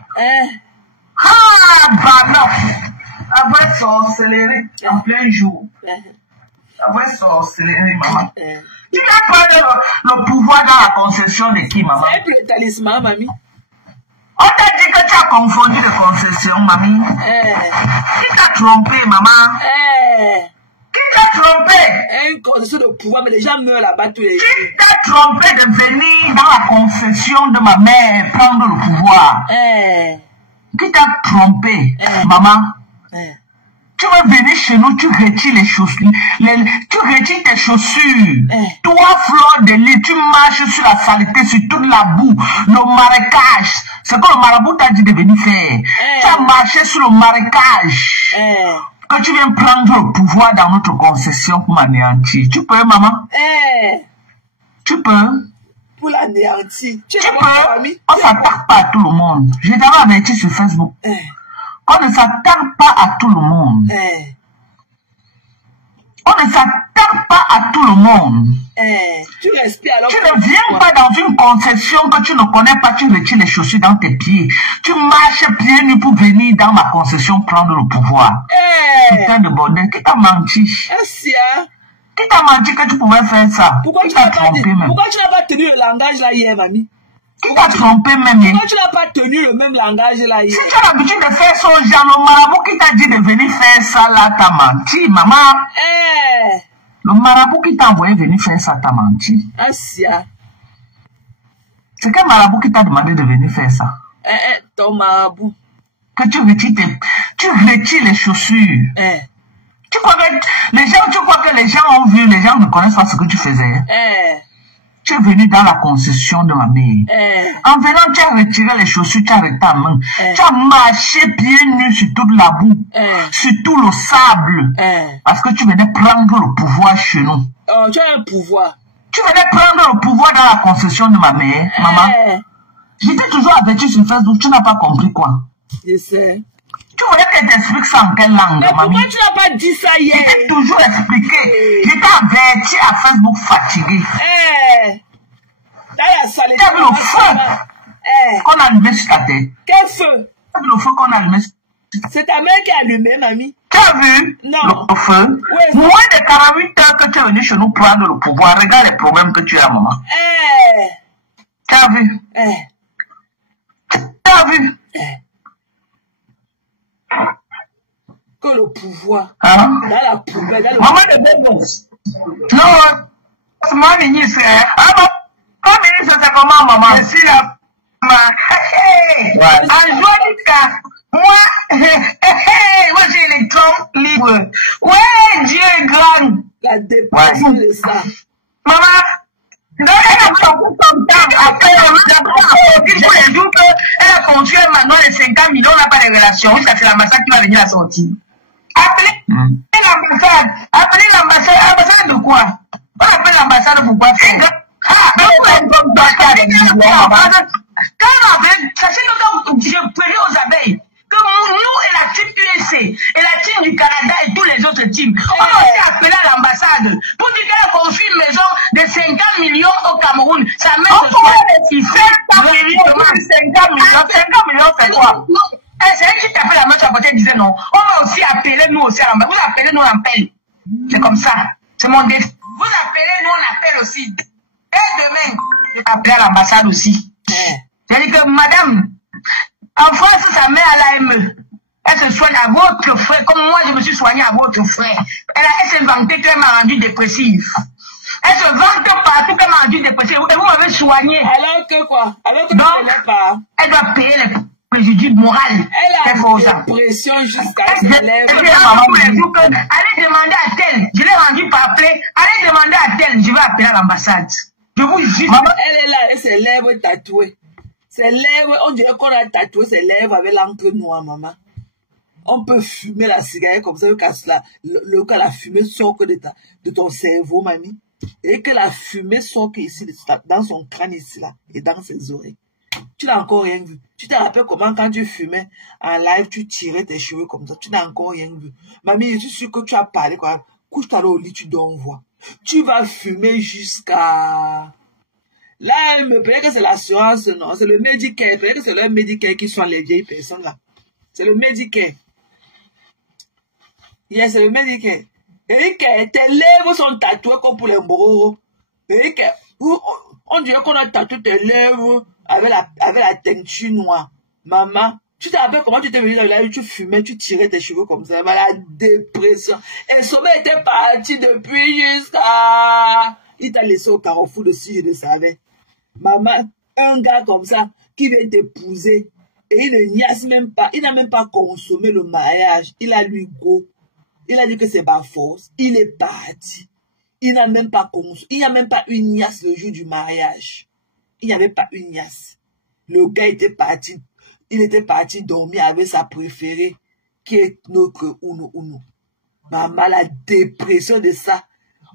La vraie sorcellerie en plein jour. La vraie sorcellerie, maman. Tu vas prendre le pouvoir dans la concession de qui, maman? C'est le talisman, mamie. On t'a dit que tu as confondu les concessions, mamie. Qui t'a trompé, maman? Qui t'a trompé? Une concession de pouvoir, mais les gens meurent là-bas tous les jours. Qui t'a trompé de venir dans la concession de ma mère prendre le pouvoir? Qui t'a trompé, maman? Tu vas venir chez nous, tu retires les chaussures, tu retires tes chaussures. Toi, fleur de lait, tu marches sur la saleté, sur toute la boue, le marécage. C'est que le marabout t'a dit de venir faire. Tu as marché sur le marécage. Quand tu viens prendre le pouvoir dans notre concession pour m'anéantir. Tu peux, maman? Tu peux? Pour l'anéantir. Tu peux? On ne s'attaque pas à tout le monde. Je t'avais averti sur Facebook. On ne s'attaque pas à tout le monde. On ne s'attaque pas à tout le monde. Tu respires alors. Tu ne viens pas dans une concession que tu ne connais pas, tu retires les chaussures dans tes pieds. Tu marches pieds nus pour venir dans ma concession prendre le pouvoir. Putain de bordel, qui t'a menti? Qui Qui t'a menti que tu pouvais faire ça? Pourquoi tu n'as pas tenu le langage là hier, mamie? Qui t'a trompé même? Pourquoi tu n'as pas tenu le même langage là hier? Si tu as l'habitude de faire ça aux gens, le marabout qui t'a dit de venir faire ça là, t'as menti, maman. Le marabout qui t'a envoyé venir faire ça, t'as menti. Asia. C'est quel marabout qui t'a demandé de venir faire ça? Ton marabout. Que tu retires les chaussures. Tu crois que les gens ont vu, les gens ne connaissent pas ce que tu faisais. Tu es venu dans la concession de ma mère. En venant, tu as retiré les chaussures, tu as arrêté ta main. Tu as marché pieds nus sur toute la boue, sur tout le sable. Parce que tu venais prendre le pouvoir chez nous. Oh, tu as un pouvoir. Tu venais prendre le pouvoir dans la concession de ma mère, maman. J'étais toujours averti sur Facebook, tu n'as pas compris quoi. Je sais. Tu voulais que je t'explique ça en quelle langue, mais mamie? Pourquoi tu n'as pas dit ça hier? Je t'ai toujours expliqué. Je t'ai averti à Facebook fatigué. Tu as vu le feu qu'on a allumé sur ta tête? Quel feu? Tu as vu le feu qu'on a allumé sur ta tête? C'est ta mère qui a allumé, mamie. Tu as vu le feu? Oui. Moins de 48 heures que tu es venu chez nous prendre le pouvoir. Regarde les problèmes que tu as, maman. Tu as vu? Tu as vu? Que le pouvoir. Hein? Dans la poubelle. Maman de bébé. Non, c'est moi ministre. Ah bon? Mon ministre, c'est comment, maman? Je suis là. En joie moi j'ai les trompes libres. Ouais, Dieu est grand. La dépression de ça. Maman, après les jours qu'elle a construit un manoir de 50 millions, on n'a pas de relation. Ça, c'est l'ambassade qui va venir la sortir. Appelez l'ambassade. Appelez l'ambassade. L'ambassade de quoi? On appelle l'ambassade pour quoi faire? Sachez que je préviens aux abeilles que nous et la team USA et la team du Canada et tous les autres teams, on a aussi appelé à l'ambassade pour dire qu'elle a construit une maison de 50 millions au Cameroun. Ça met ce soir. Il fait 50 millions, c'est quoi? C'est elle qui t'appelle la meuf à côté et disait non. On a aussi appelé nous aussi à l'ambassade. Vous appelez nous, on appelle. C'est comme ça. C'est mon défi. Vous appelez nous, on appelle aussi. Et demain, je vais appeler à l'ambassade aussi. C'est-à-dire que madame, en France, sa mère à l'AME, elle se soigne à votre frère, comme moi je me suis soignée à votre frère. Elle s'est vantée qu'elle m'a rendu dépressive. Elle se vante partout qu'elle m'a rendu dépressive. Et vous m'avez soignée. Alors que quoi? Alors que donc, pas. Elle doit payer les préjudices moraux. Elle a une dépression jusqu'à ses lèvres. Allez demander à tel, je l'ai rendu par appeler. Allez demander à tel, je vais appeler à l'ambassade. Je vous jure. Elle est là avec ses lèvres tatouées. Ses lèvres, on dirait qu'on a tatoué ses lèvres avec l'encre noire, maman. On peut fumer la cigarette comme ça, quand la fumée sort que de ton cerveau, mamie. Et que la fumée sort ici, dans son crâne ici, là, et dans ses oreilles. Tu n'as encore rien vu. Tu te rappelles comment quand tu fumais en live, tu tirais tes cheveux comme ça. Tu n'as encore rien vu. Mamie, je suis sûre que tu as parlé, quoi. Couche-toi au lit, tu dors, on voit. Tu vas fumer jusqu'à... Là, elle me paraît que c'est l'assurance, non, c'est le Medicare. Il paraît que c'est le Medicare qui sont les vieilles personnes là. C'est le Medicare. Yes, c'est le Medicare. Et que tes lèvres sont tatouées comme pour les moraux. Et que, on dirait qu'on a tatoué tes lèvres avec la teinture noire. Maman, tu te rappelles comment tu t'es venu là, tu fumais, tu tirais tes cheveux comme ça. La dépression. Et sommeil était parti depuis jusqu'à... Il t'a laissé au carrefour de si je le savais. Maman, un gars comme ça, qui vient t'épouser, et il ne niasse même pas, il n'a même pas consommé le mariage, il a lui go, il a dit que c'est pas force, il est parti, il n'a même pas consommé, il n'y a même pas une niasse le jour du mariage, il n'y avait pas une niasse, le gars était parti, il était parti dormir avec sa préférée, qui est notre Uno. Maman, la dépression de ça.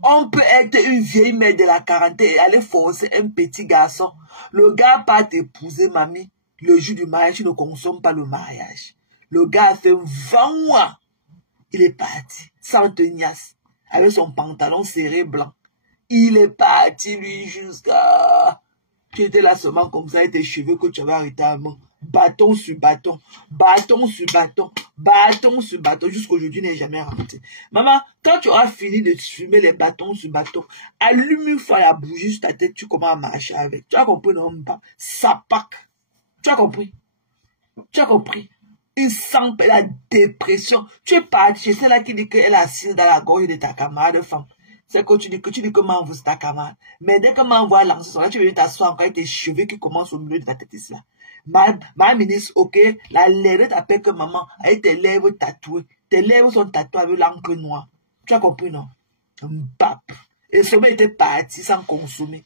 On peut être une vieille mère de la quarantaine et aller forcer un petit garçon. Le gars part t'épouser, mamie. Le jour du mariage, tu ne consommes pas le mariage. Le gars a fait 20 mois. Il est parti, sans tenace, avec son pantalon serré blanc. Il est parti, lui, jusqu'à... Tu étais là seulement comme ça, avec tes cheveux que tu avais arrêté avant. bâton sur bâton, bâton sur bâton, bâton sur bâton, jusqu'aujourd'hui n'est jamais rentré. Maman, quand tu auras fini de fumer les bâtons sur bâton, allume une fois la bougie sur ta tête, tu commences à marcher avec. Tu as compris, non? Ça pack. Tu as compris? Tu as compris? Il sent la dépression. Tu es parti, c'est là qui dit qu'elle est assise dans la gorge de ta camarade femme. C'est quand tu dis que m'envoies ta camarade. Mais dès que m'envoie lancer son là, tu veux t'asseoir encore avec tes cheveux qui commencent au milieu de ta tête ici là. Ma ministre, ok, la lèvre t'appelle que maman, avec tes lèvres tatouées. Tes lèvres sont tatouées avec l'encre noire. Tu as compris, non? Bap. Et ce mec était parti sans consommer.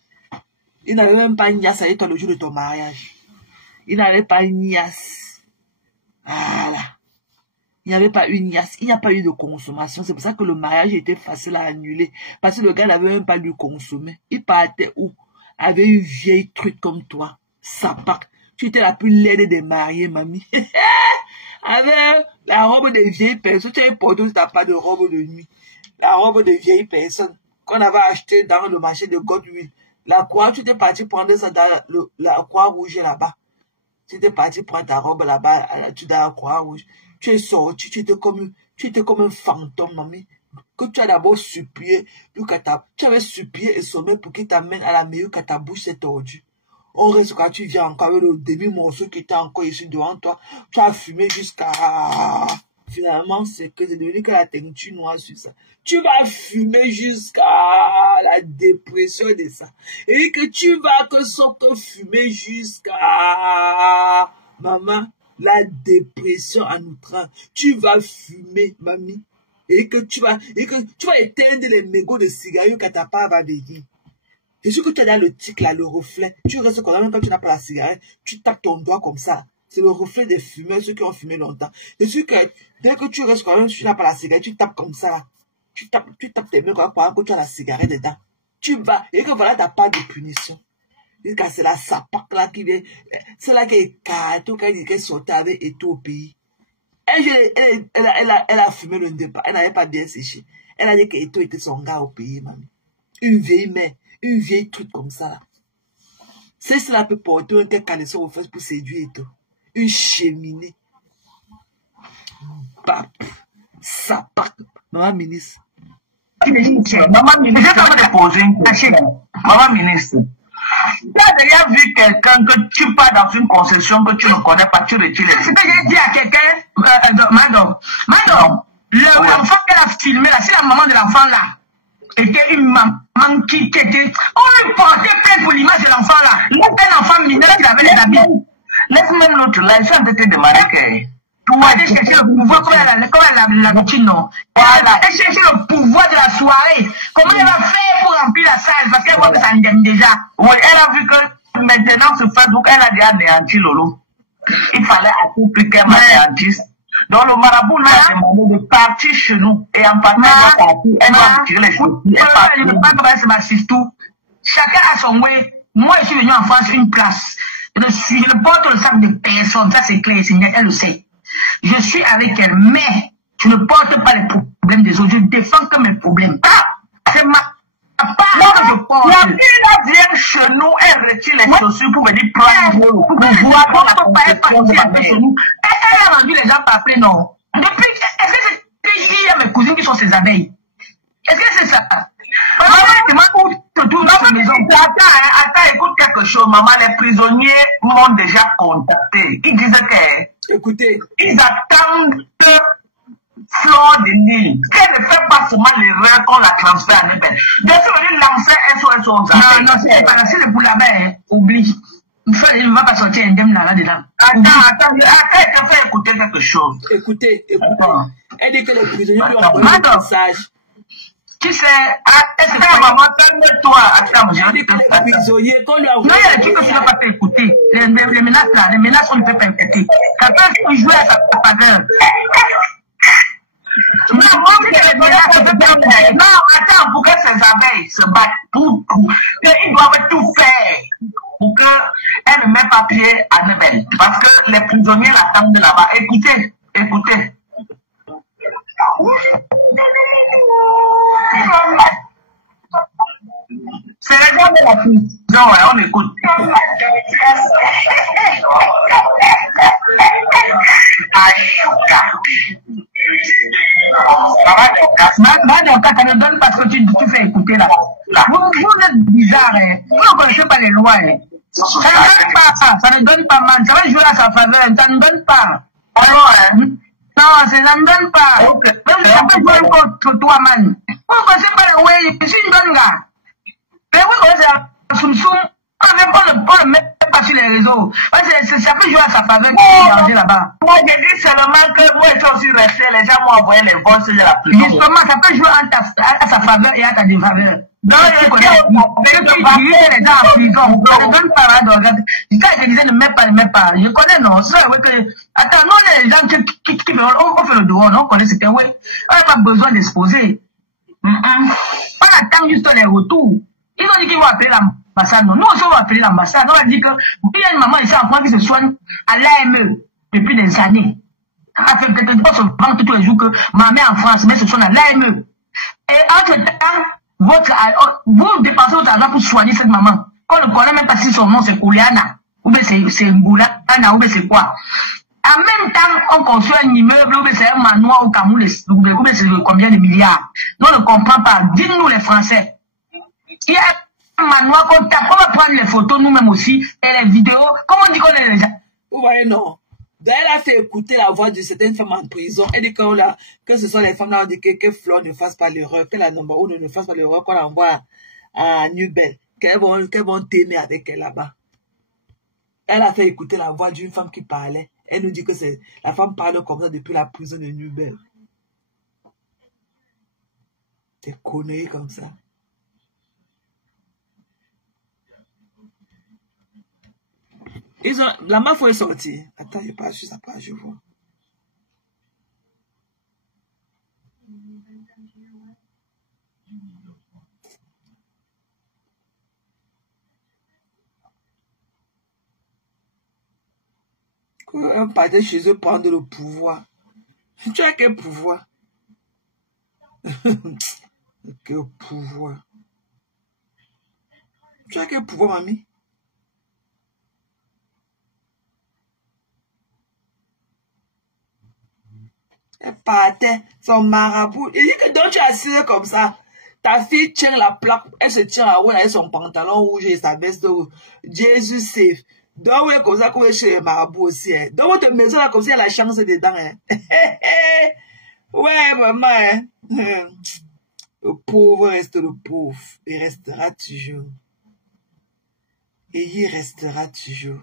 Il n'avait même pas une niasse avec toi le jour de ton mariage. Il n'avait pas une niasse. Voilà. Il n'y avait pas une niasse. Il n'y a pas eu de consommation. C'est pour ça que le mariage était facile à annuler. Parce que le gars n'avait même pas dû consommer. Il partait où? Avec une vieille truc comme toi. Sapac. Tu étais la plus laide des mariés, mamie. Avec la robe des vieilles personnes. Tu avais porté ta part de robe de nuit. La robe des vieilles personnes qu'on avait acheté dans le marché de Godwin. La croix, tu étais parti prendre ça dans la croix rouge là-bas. Tu étais parti prendre ta robe là-bas, tu dans la croix rouge. Tu es sorti, tu étais comme un fantôme, mamie. Que tu as d'abord supplié, tu avais supplié et sommé pour qu'il t'amène à la meilleure que ta bouche s'est tordue. On reste quand tu viens encore avec le demi-morceau qui était encore ici devant toi. Tu as fumé jusqu'à... Finalement, c'est que c'est devenu que la teinture noire sur ça. Tu vas fumer jusqu'à la dépression de ça. Et que tu vas que fumer jusqu'à... Maman, la dépression en outrance. Tu vas fumer, mamie. Et que tu vas éteindre les mégots de cigarettes que ta part va venir. Et ce que tu as dans le tic là, le reflet, tu restes comme ça, même quand tu n'as pas la cigarette, tu tapes ton doigt comme ça. C'est le reflet des fumeurs, ceux qui ont fumé longtemps. Et ce que, dès que tu restes quand même, tu n'as pas la cigarette, tu tapes comme ça là. Tu tapes tes mains pendant que tu as la cigarette dedans. Tu vas, et que voilà ta part de punition. Et que c'est la sapac là qui vient, c'est là qui est carton, qui est sorti avec et tout au pays. Elle a fumé le départ, elle n'avait pas bien séché. Elle a dit qu'Eto était son gars au pays, mamie. Une vieille mère. Une vieille truc comme ça là. C'est cela peut porter un tel caleçon aux fesses pour séduire et tout. Une cheminée. Bap. Sapac. Maman ministre. Maman ministre, je vais te poser une question. Maman ministre, tu as déjà vu quelqu'un que tu pars dans une concession que tu ne connais pas, tu retires les... C'est que j'ai dit à quelqu'un, madame, l'enfant qu'elle a filmé là, c'est la maman de l'enfant là. Était une maman qui était... On lui portait plainte pour l'image de l'enfant là. Un enfant mineur qui avait les habits. Laisse même l'autre là, je suis en train de te demander que... Toi, elle chercher le pouvoir, comme elle a l'habitude, non. Voilà, elle chercher le pouvoir de la soirée. Comment elle va faire pour remplir la salle? Parce qu'elle voit que ça en déjà. Oui, elle a vu que maintenant sur Facebook, elle a déjà anéanti Lolo. Il fallait à tout prix qu'elle m'anéantisse. Donc le marabout lui a demandé de partir chez nous. Et en partant, elle doit tirer les choses. Je ne veux pas que c'est ma tout. Chacun a son way. Moi, je suis venu en France une place. Je ne porte le sac de personne. Ça, c'est clair, Seigneur, elle le sait. Je suis avec elle, mais je ne porte pas les problèmes des autres. Je défends que mes problèmes. C'est ma part que je porte. La fille vient chez nous, elle retire les chaussures pour venir prendre l'eau. Pour voir qu'on ne peut pas être partie chez nous. Elle a rendu les gens parler, non. Depuis, est-ce que c'est mes cousines qui sont ses abeilles? Est-ce que c'est ça? Maman, attends, écoute quelque chose, maman. Les prisonniers m'ont déjà contacté. Ils disaient que, écoutez, ils attendent que Flore de Nil, qu'elle ne fait pas seulement l'erreur qu'on la transfère à Nebel. De ce venir lancer SOS aux abeilles. Non, c'est pas c'est le bout là-bas, oublie. Il ne va pas sortir indemne là-dedans. Attends, elle te fait écouter quelque chose. Écoutez. Elle dit que les prisonniers lui ont envoyé un message. Tu sais, est-ce que la maman donne-toi? Attends, j'ai dit que les prisonniers, qu'on lui a envoyé. Non, il y a des trucs que tu ne peux pas écouter. Les menaces là, les menaces, on ne peut pas écouter. Quelqu'un qui joue à sa faveur. Non, attends, pour que ces abeilles se battent, ils doivent tout faire pour qu'elles ne mettent pas pied à Nebel. Parce que les prisonniers l'attendent là-bas. Écoutez. C'est les gens de la prison, on écoute. Madioka, ça ne donne pas ce que tu fais écouter là. Vous êtes bizarre, hein. Vous ne connaissez pas les lois. Hein. Ça ne donne pas ça, ça ne donne pas mal. Ça va jouer à sa faveur, ça ne donne pas. Alors, hein. Non, ça ne donne pas. Même si on peut jouer contre toi, man. Vous ne connaissez pas les lois, je suis une bonne gars. Mais vous connaissez la soum-soum. On le met pas sur les réseaux. Ça peut jouer à sa faveur là-bas. Moi, j'ai dit seulement que moi, je suis aussi resté, les gens m'ont envoyé les voix de la prison. Justement, ça peut jouer à sa faveur et à ta défaveur. Donc, je connais les gens en prison. On ne donne pas d'orgasme. Je disais, ne mets pas. Je connais, non. C'est vrai que. Attends, nous, les gens qui on fait le dehors, on connaît ce que, oui. On n'a pas besoin d'exposer. On attend juste les retours. Ils ont dit qu'ils vont appeler l'ambassade. Nous aussi, on va appeler l'ambassade. On a dit qu'il y a une maman ici en France qui se soigne à l'AME depuis des années. Elle a fait peut-être se vendre tous les jours que ma mère en France, mais se soigne à l'AME. Et entre-temps, vous dépensez votre argent pour soigner cette maman. On ne connaît même pas si son nom c'est Kouliana, ou bien c'est Ngoulana, ou bien c'est quoi. En même temps, on construit un immeuble, ou bien c'est un manoir au Cameroun, ou bien c'est combien de milliards. Nous on ne comprend pas. Dites-nous les Français. Il y a un manoir qu'on tape, on va prendre les photos nous-mêmes aussi, et les vidéos. Comment on dit qu'on est les gens? Vous voyez, non. Donc, elle a fait écouter la voix de certaines femmes en prison. Elle dit que ce sont les femmes là, on dit que Flore ne fasse pas l'erreur, que la number 1 ne fasse pas l'erreur, qu'on envoie à Nubel, qu'elles vont t'aimer avec elle là-bas. Elle a fait écouter la voix d'une femme qui parlait. Elle nous dit que la femme parle comme ça depuis la prison de Nubel. Des conneries comme ça. La meuf est sortie. Attends, je passe sur sa page, je vois. Un parti chez eux prendre le pouvoir. Tu as quel pouvoir? Quel pouvoir? Tu as quel pouvoir, mamie? Elle partait, son marabout. Il dit que donc tu es assise comme ça. Ta fille tient la plaque, elle se tient à haut avec son pantalon rouge et sa veste rouge. Jésus safe. Donc, oui, comme ça, qu'on est chez les marabouts aussi. Hein. Dans votre maison, là, comme ça, il y a la chance dedans. Hein. Ouais, maman. Hein. Le pauvre reste le pauvre. Il restera toujours. Et il restera toujours.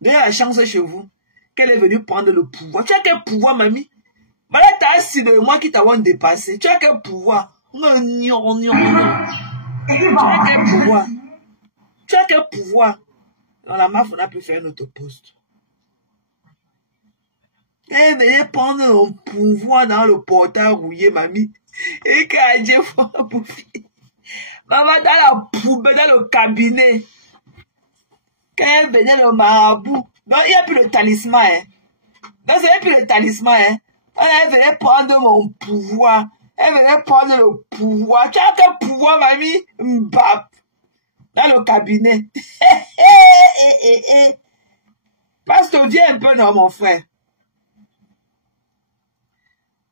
Il y a la chance chez vous qu'elle est venue prendre le pouvoir. Tu as quel pouvoir, mamie? Voilà, tu as assis de moi qui t'avons dépassé. Tu as quel pouvoir? Tu as quel pouvoir? Tu as quel pouvoir? Dans la MAF, on a pu faire notre poste. Elle venait prendre le pouvoir dans le portail rouillé, mamie. Et quand Dieu faut bouffer. Maman, dans la poubelle, dans le cabinet. Quand elle venait le marabout. Donc, il n'y a plus le talisman, hein. Donc, il n'y a plus le talisman, hein. Elle venait prendre mon pouvoir. Elle venait prendre le pouvoir. Tu as quel pouvoir, mamie? Mbap. Dans le cabinet. Pasteur, viens un peu, non, mon frère.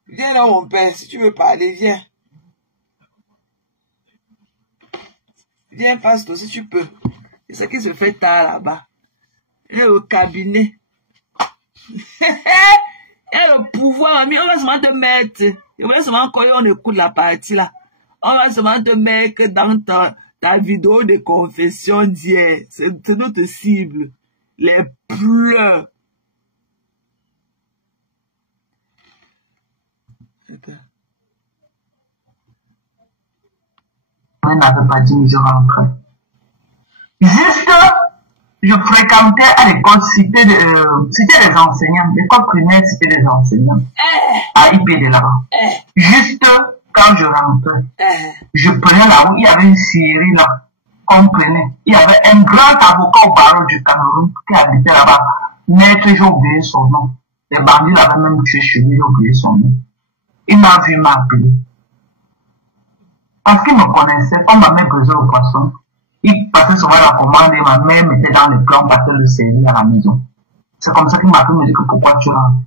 Viens, non, mon père. Si tu veux parler, viens. Viens, pasteur, si tu peux. C'est ce qui se fait tard là-bas. Et le cabinet. Et le pouvoir, mamie, on va seulement te mettre. On va seulement, quand on écoute la partie là, on va seulement te mettre dans ta vidéo de confession d'hier. C'est notre cible. Les pleurs. On n'avait pas dit, je rentrais. Juste, je fréquentais à l'école, c'était les enseignants. L'école primaire, c'était les enseignants. À IP de là-bas. Juste, quand je rentrais, je prenais la route, il y avait une série là, qu'on prenait. Il y avait un grand avocat au barreau du Cameroun qui habitait là-bas. Maître, j'ai oublié son nom. Les bandits l'avaient même tué chez lui, j'ai oublié son nom. Il m'a vu m'appeler. Parce qu'il me connaissait, on m'a mis besoin au poisson. Il passait souvent la commande et ma mère mettait dans le plan, partait le servir à la maison. C'est comme ça qu'il m'a fait me dire que pourquoi tu rentres.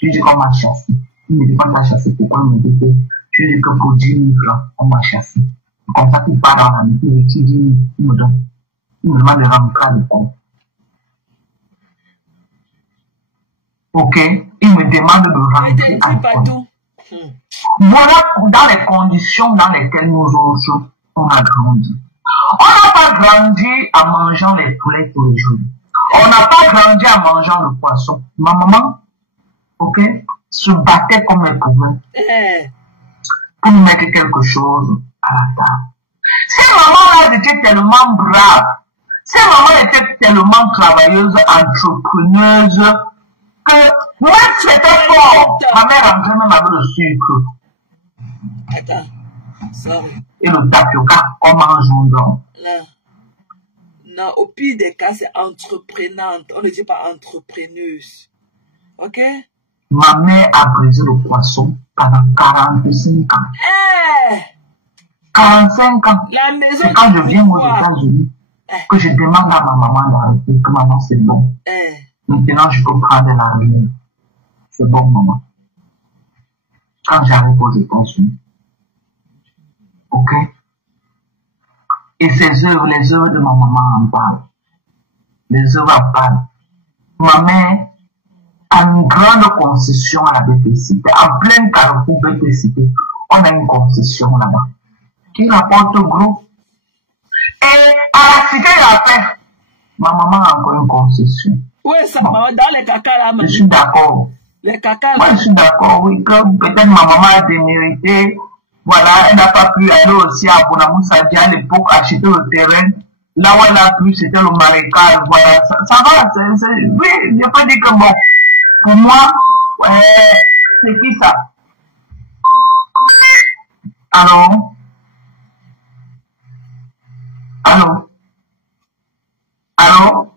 Je lui dis qu'on m'a chassé. Il me dit qu'on m'a chassé, pourquoi il me dit que je lui dis que pour 10 000 francs, on m'a chassé. C'est comme ça qu'il part dans la maison, il dit 10 000, il me donne. Il me demande de rentrer à l'école. Ok, il me demande de rentrer à l'école. Voilà dans les conditions dans lesquelles nous autres, on a grandi. On n'a pas grandi en mangeant les poulets tous les jours. On n'a pas grandi en mangeant le poisson. Ma maman, ok, se battait comme elle pouvait pour mettre quelque chose à la table. Ces mamans-là étaient tellement braves, ces mamans étaient tellement travailleuses, entrepreneuses, que même si c'était fort, ma mère rentrait même avec le sucre. Attends, sorry. Et le tapioca, on mange donc. Non, au pire des cas, c'est entreprenante. On ne dit pas entrepreneuse. Ok? Ma mère a brisé le poisson pendant 45 ans. 45 ans. La maison. C'est quand je viens aux États-Unis que je demande à ma maman d'arrêter, que maman c'est bon. Maintenant, je peux prendre la relève. C'est bon, maman. Quand j'arrive aux États-Unis. Ok? Et ces œuvres, les œuvres de ma maman en parlent. Les œuvres en parlent. Ma mère a une grande concession à la BPCT. En plein carrefour BPCT, on a une concession là-bas. Qui rapporte gros. Et à la cité de la paix, ma maman a encore une concession. Oui, ça, bon. Maman, dans les caca là, je suis d'accord. Les caca là. Moi, je suis d'accord, oui, que peut-être ma maman a démérité. Voilà, elle n'a pas pu aller aussi à Bonamoussadi à l'époque acheter le terrain. Là où elle a pu, c'était le marécage. Voilà, ça va, oui, je n'ai pas dit que bon. Pour moi, c'est qui ça? Allô? Allô? Allô?